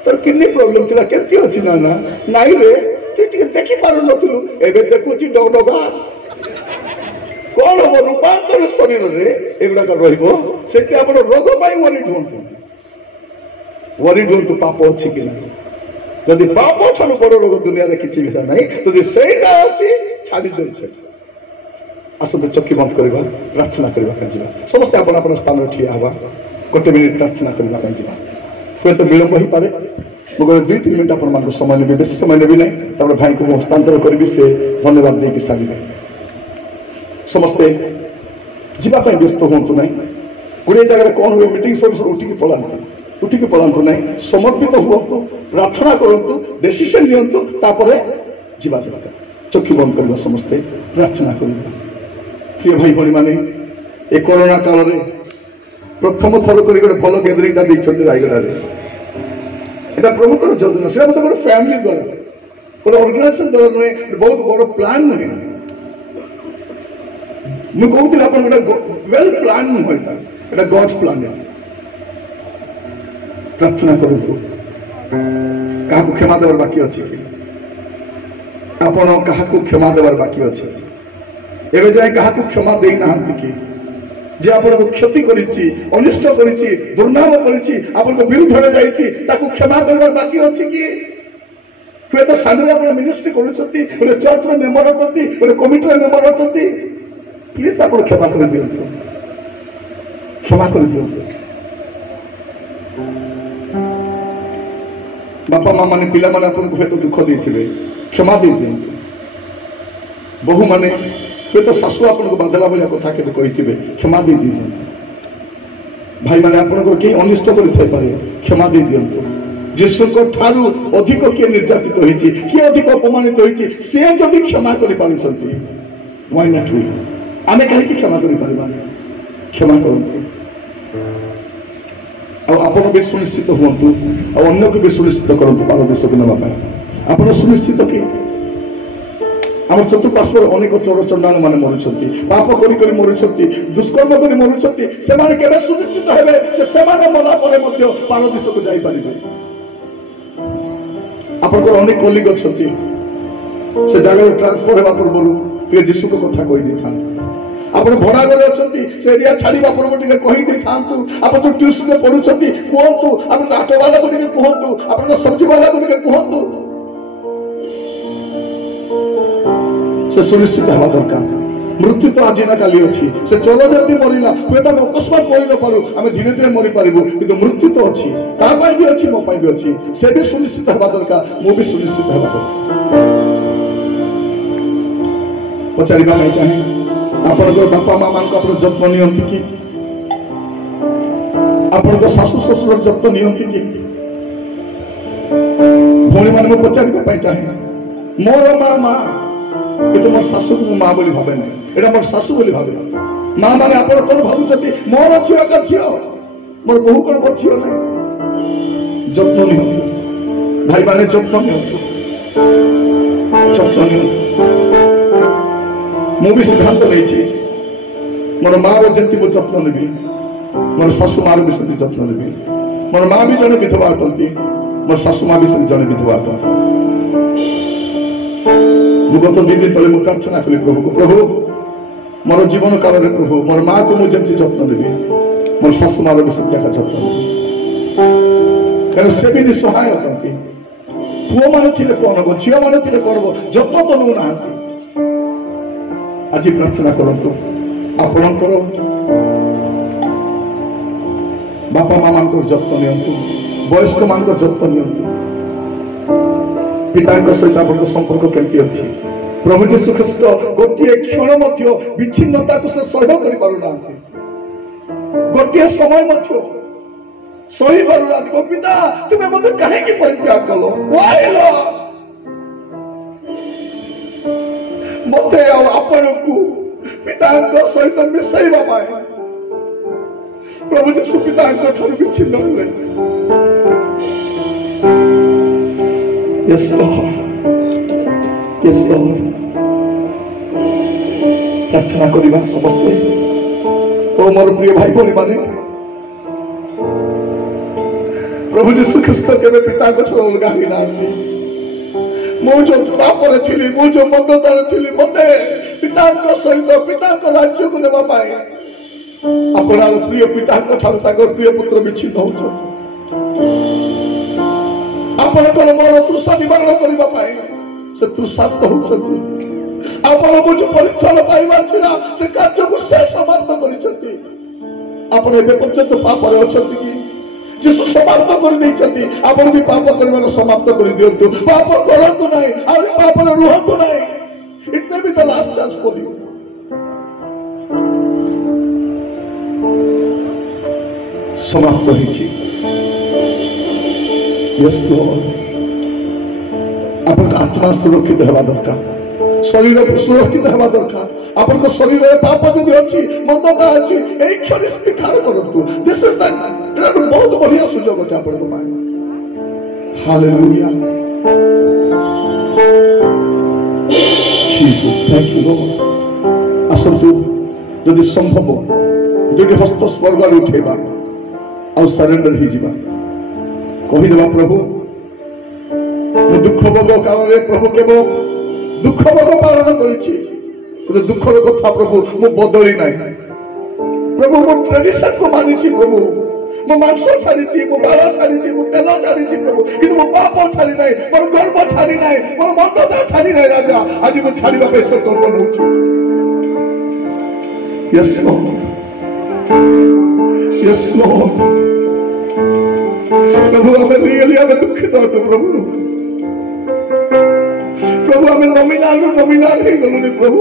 तोर किडनी प्रोब्लेम थिला केती अछि ना ना नाई रे तू देखि पारु नथुलु एबे देखुची डगडगा कोन हो रूपांतर शरीर रे एगुडा का रहिबो सेति आपण रोग पाई वरी ढोंतु पाप अछि कि ना जदि पाप छनु बड़ रोग दुनिया रे किछि विषय नाही जदि सेटा अछि छाडी दे छै आसते चक्की बंद करबा प्रार्थना करबा का जीवा समस्त आपण आपण स्थान रे ठिया हवा गोटे मिनिट प्रार्थना करबा का जीवा कोई तो विलंब ही पारे मगर 2-3 मिनट आपण मान समय नेबे बेसी समय नेबी नै तब भाई को हस्तांतर करबी से धन्यवाद दे के साली समस्त जीवा ପାଇଁ व्यस्त होंतु नै गुडे जगह कोन हुए मीटिंग सब उठी के पलांतु नै समर्पित हुअतु प्रार्थना करंतु डिसीजन नियंतु तापरे जीवा चक्षु बंद करबा समस्त प्रार्थना करबा प्रिय भाई भली माने ए कोरोना काल रे प्रथम थर करी गोटे भल गैदरिंग ता देखछन्ती रायगड़ा रे एटा प्रमुखर योजना से मत गोटे फैमिली द्वारा गोटे ऑर्गेनाइजेशन द्वारा नहीं बहुत बड़ प्लान नहीं मु कहूँ अपन गोटे वेल प्लान नहीं एटा गॉड्स प्लान है प्रार्थना करतु क्या क्षमा देवार बाकी अच्छी आपण क्या क्षमा देवार बाकी अच्छे एवं जाए क्या क्षमा दे ना कि जे आपन को क्षति करिछि अनिष्ट करिछि दुर्नाम करिछि आपन को विरुद्ध जाइछि ताकू क्षमा करबार बाकी अछि कि हुए तो साधु आपण मिनिस्ट्री करूछथि बोले चर्च रे मेंबर होतथि बोले कमिटी रे मेंबर होतथि प्लीज आपण क्षमा कर दियंतु क्षमा कर दियंतु बापा माँ माने पिला माने आपन को हेतु दुख देथिबे क्षमा दे दियंतु बहु माने हुए तो शाशु आपन को बांधला भलिया कथा के कहिथिबे क्षमा दे दियंतु भाई माने आपन को के अनिष्ट करि थाई पारे क्षमा दे दियंतु यीशु को ठारू अधिक के निर्यातित होईछि के अधिक अपमानित होईछि से जदि क्षमा करि पारुछंती व्हाई नॉट वी आमे कहि कि क्षमा करि पारबा क्षमा करंतु और आपण भी सुनिश्चित हुअंतु और अन्य को भी सुनिश्चित करंतु पार देश को नबा पाए आपण सुनिश्चित कि आम चतुर्पार्श्वर अनेक चोर चंडाल माने मरुछंती पाप करी करी मरुछंती दुष्कर्म करी मरुछंती से माने केबे सुनिश्चित हेबे जे से माने मला परे मध्ये पार देश को जाई परिबे आपण को अनेक कलिग अछंती से जगह ट्रांसफर हेबा पूर्व के यीशु को कथा कहि देथान आपण भड़ा घरे अछंती से एरिया छाड़ीबा पूर्व टिके कहि देथांतु आपण तो ट्यूशन में पढुछंती कोहंतु आपण तो ऑटो वाला को टिके कोहंतु आपण तो सब्जी वाला को टिके कोहंतु से सुनिश्चित हवा दरकार मृत्यु तो आज ना काली अच्छी से चलो जल्दी मरला हुए तो अकस्मात मरी न पारू आम धीरे धीरे मरी पारू कि मृत्यु तो अच्छी तापाई भी अच्छी मो पाई भी अच्छी से भी सुनिश्चित हवा दरकार मु भी सुनिश्चित हवा दरकार पचारिबा नहीं चाहे आपण बापा माँ मान को जत्न नियंती कि आपण शाशु शशुर जत्न नियंती कि भौणी मान पचारिबा चाहे मोर माँ माँ किंतु मोर शाशु को माँ बोली भावे ना एटा मोर शाशु बोली भावे माँ माने आपण कोन भाबुछथि मोर छिया का छिया मोर बहु कोन छिया ना जत्न नियंतु भाई माने जत्न नियंतु मु भी सिद्धांत लेछि मोर माँ रो जंती मो जत्न लेबी मोर शाशु मार भी सती जत्न लेबी मोर माँ भी जने विधवा अटंती मोर शाशु माँ भी सती जने विधवा अटंती गत 2 दिन तले मुझे प्रार्थना कली प्रभु को प्रभु मोर जीवन काल रे प्रभु मोर माँ को मुझे जत्न देवी मोर शाशु मार भी सत्या का जत्न देवी से भी निसहाय होती पुओ मान थिले कौन हम झील मान थिले कौन हम जत्न तो नौ ना आज प्रार्थना करंतु आपणकर बापा माँ मान जत्न नियंतु वयस्क मान जत्न नियंतु पिता सहित आप संपर्क केमती अच्छी प्रभु यीशु ख्रीष्ट गोटे क्षण विच्छिन्नता को से सह्य कर पारुना गोटे समय सही पारुना पिता तुम्हें मत कहीं परित्याग कल मत आपण को पिता सहित मिसैवा पाए प्रभु यीशु पिता विच्छिन्न हुए Yes, Lord. Yes, Lord. प्रार्थना करवा समस्ते। ओ मोर प्रिय भाई भौणी माने, प्रभु जीशु ख्रीष्ट केवे पिता को छोड़ अलग ही ना मु जो पापर थी मु जो मंदतार थी मते पिता सहित पिता राज्य को नेबा पाए अपनार प्रिय पिता प्रिय पुत्र विच्छिन्न हो आपणकर मन तृषा निवारण करने से तृषार्थ होती आपण मुझे परिचय पाइबार थिला से कार्य को से समाप्त करिसथि आपण एबे पर्यंत पापर अछथि कि जीशु समाप्त कर देइछथि आपण भी पाप करबार समाप्त कर दियंतु पाप करंतु नाही और पाप रे रहंतु नाही इतने भी the last chance for you समाप्त होइछि यस लॉर्ड आपण आत्मा सुरक्षित हेबा दरकार शरीर सुरक्षित हेबा दरकार आपण शरीर में पाप जो अच्छी मंदता अच्छी यही क्षण स्वीकार करतु दिस इज बहुत बढ़िया सुजोग अच्छे आपण hallelujah Jesus thank you Lord असंतु यदि संभव यदि हस्त स्वर्ग उठेबा और सरेंडर ही जीवा कही देवा प्रभु दुख भोग काल प्रभु केवल दुख भोग पालन करिछि दुखर कथा प्रभु मु बदली ना प्रभु मो ट्रेडिशन को मानी प्रभु मो मांस छाड़ी मो बाल छाड़ी मो तेल छाड़ी प्रभु कि मो पाप छाड़ी ना मोर गर्व छाड़ी ना मोर मंदता छाड़ी ना राजा आज मु छाड़ीबा पे से गर्व होउछि यस लॉर्ड प्रभु हमें रियली हमें दुखित हो प्रभु हमें नॉमिनल ही गलुनी प्रभु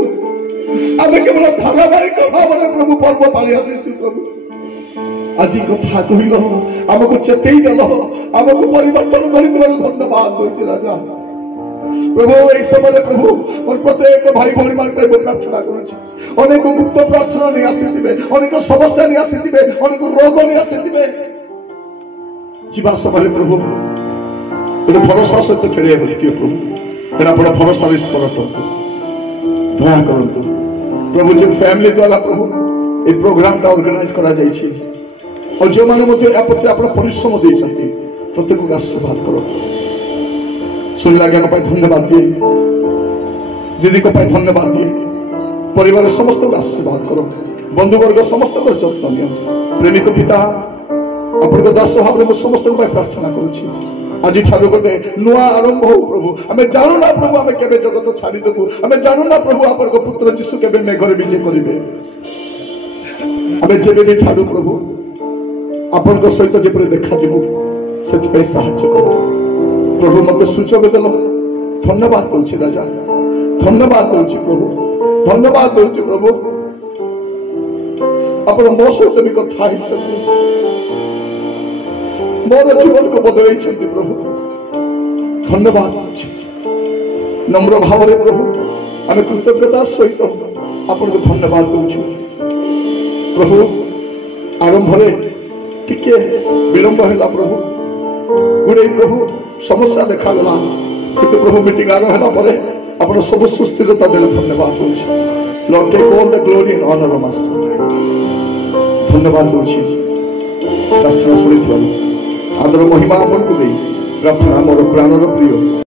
आम केवल धारावाहिक भाव में प्रभु पर्व पाली आसी प्रभु आज कथा कहल आमको चेतई देल आमको परिवर्तन कर धन्यवाद दूसरी राजा प्रभु यही समय प्रभु मोर प्रत्येक भाई भाई मान प्रार्थना करेक गुप्त प्रार्थना नहीं आसी अनेक समस्या नहीं आसी अनेक रोग नहीं आसी जीवा समय प्रभु गोटे भरोसा सहित खेल प्रभु तेना बड़ा भरोसा दया करंतु प्रभु जो फैमिली द्वारा प्रभु ये प्रोग्राम टा ऑर्गेनाइज करा जाइछि और जो माने मुझे आपत्ति आपण परिश्रम देइछथि प्रत्येक को आशीर्वाद करो सुनला ज्ञान पाई धन्यवाद दिए दीदी को पाई धन्यवाद दिए परिवार समस्त को आशीर्वाद करो बंधु वर्ग समस्त को जत्न नियो प्रेमिक पिता आपण को दास भाव में समस्त को प्रार्थना करूछि आज ठार गोटे नुआ आरंभ हो प्रभु आम जानू ना प्रभु आम के जगत छाड़ी देबू आम जानू ना प्रभु आप पुत्र जीशु के मेघर विजय करेंगे आम जब भी छाड़ू प्रभु आपण सहित जब देखा से साहाଯ୍य कर प्रभु मत सूचक देल धन्यवाद दूसरी राजा धन्यवाद दूसरी प्रभु धन्यवाद दूसरी प्रभु आप मो सहित भी कथा मोर जीवन को बदल प्रभु धन्यवाद नम्र भाव में प्रभु आम कृतज्ञता सहित आपको धन्यवाद दूँ प्रभु आरंभ टिके विलंब है प्रभु गुड़े प्रभु समस्या देखागला कि प्रभु मीटिंग आरंभ है आप सब सुस्थिरता देने धन्यवाद दूँ lord take all the glory and honour master धन्यवाद दूँ प्रार्थना शुणी आदर महिमा आपको दे प्रार्थना मोर प्राणर प्रिय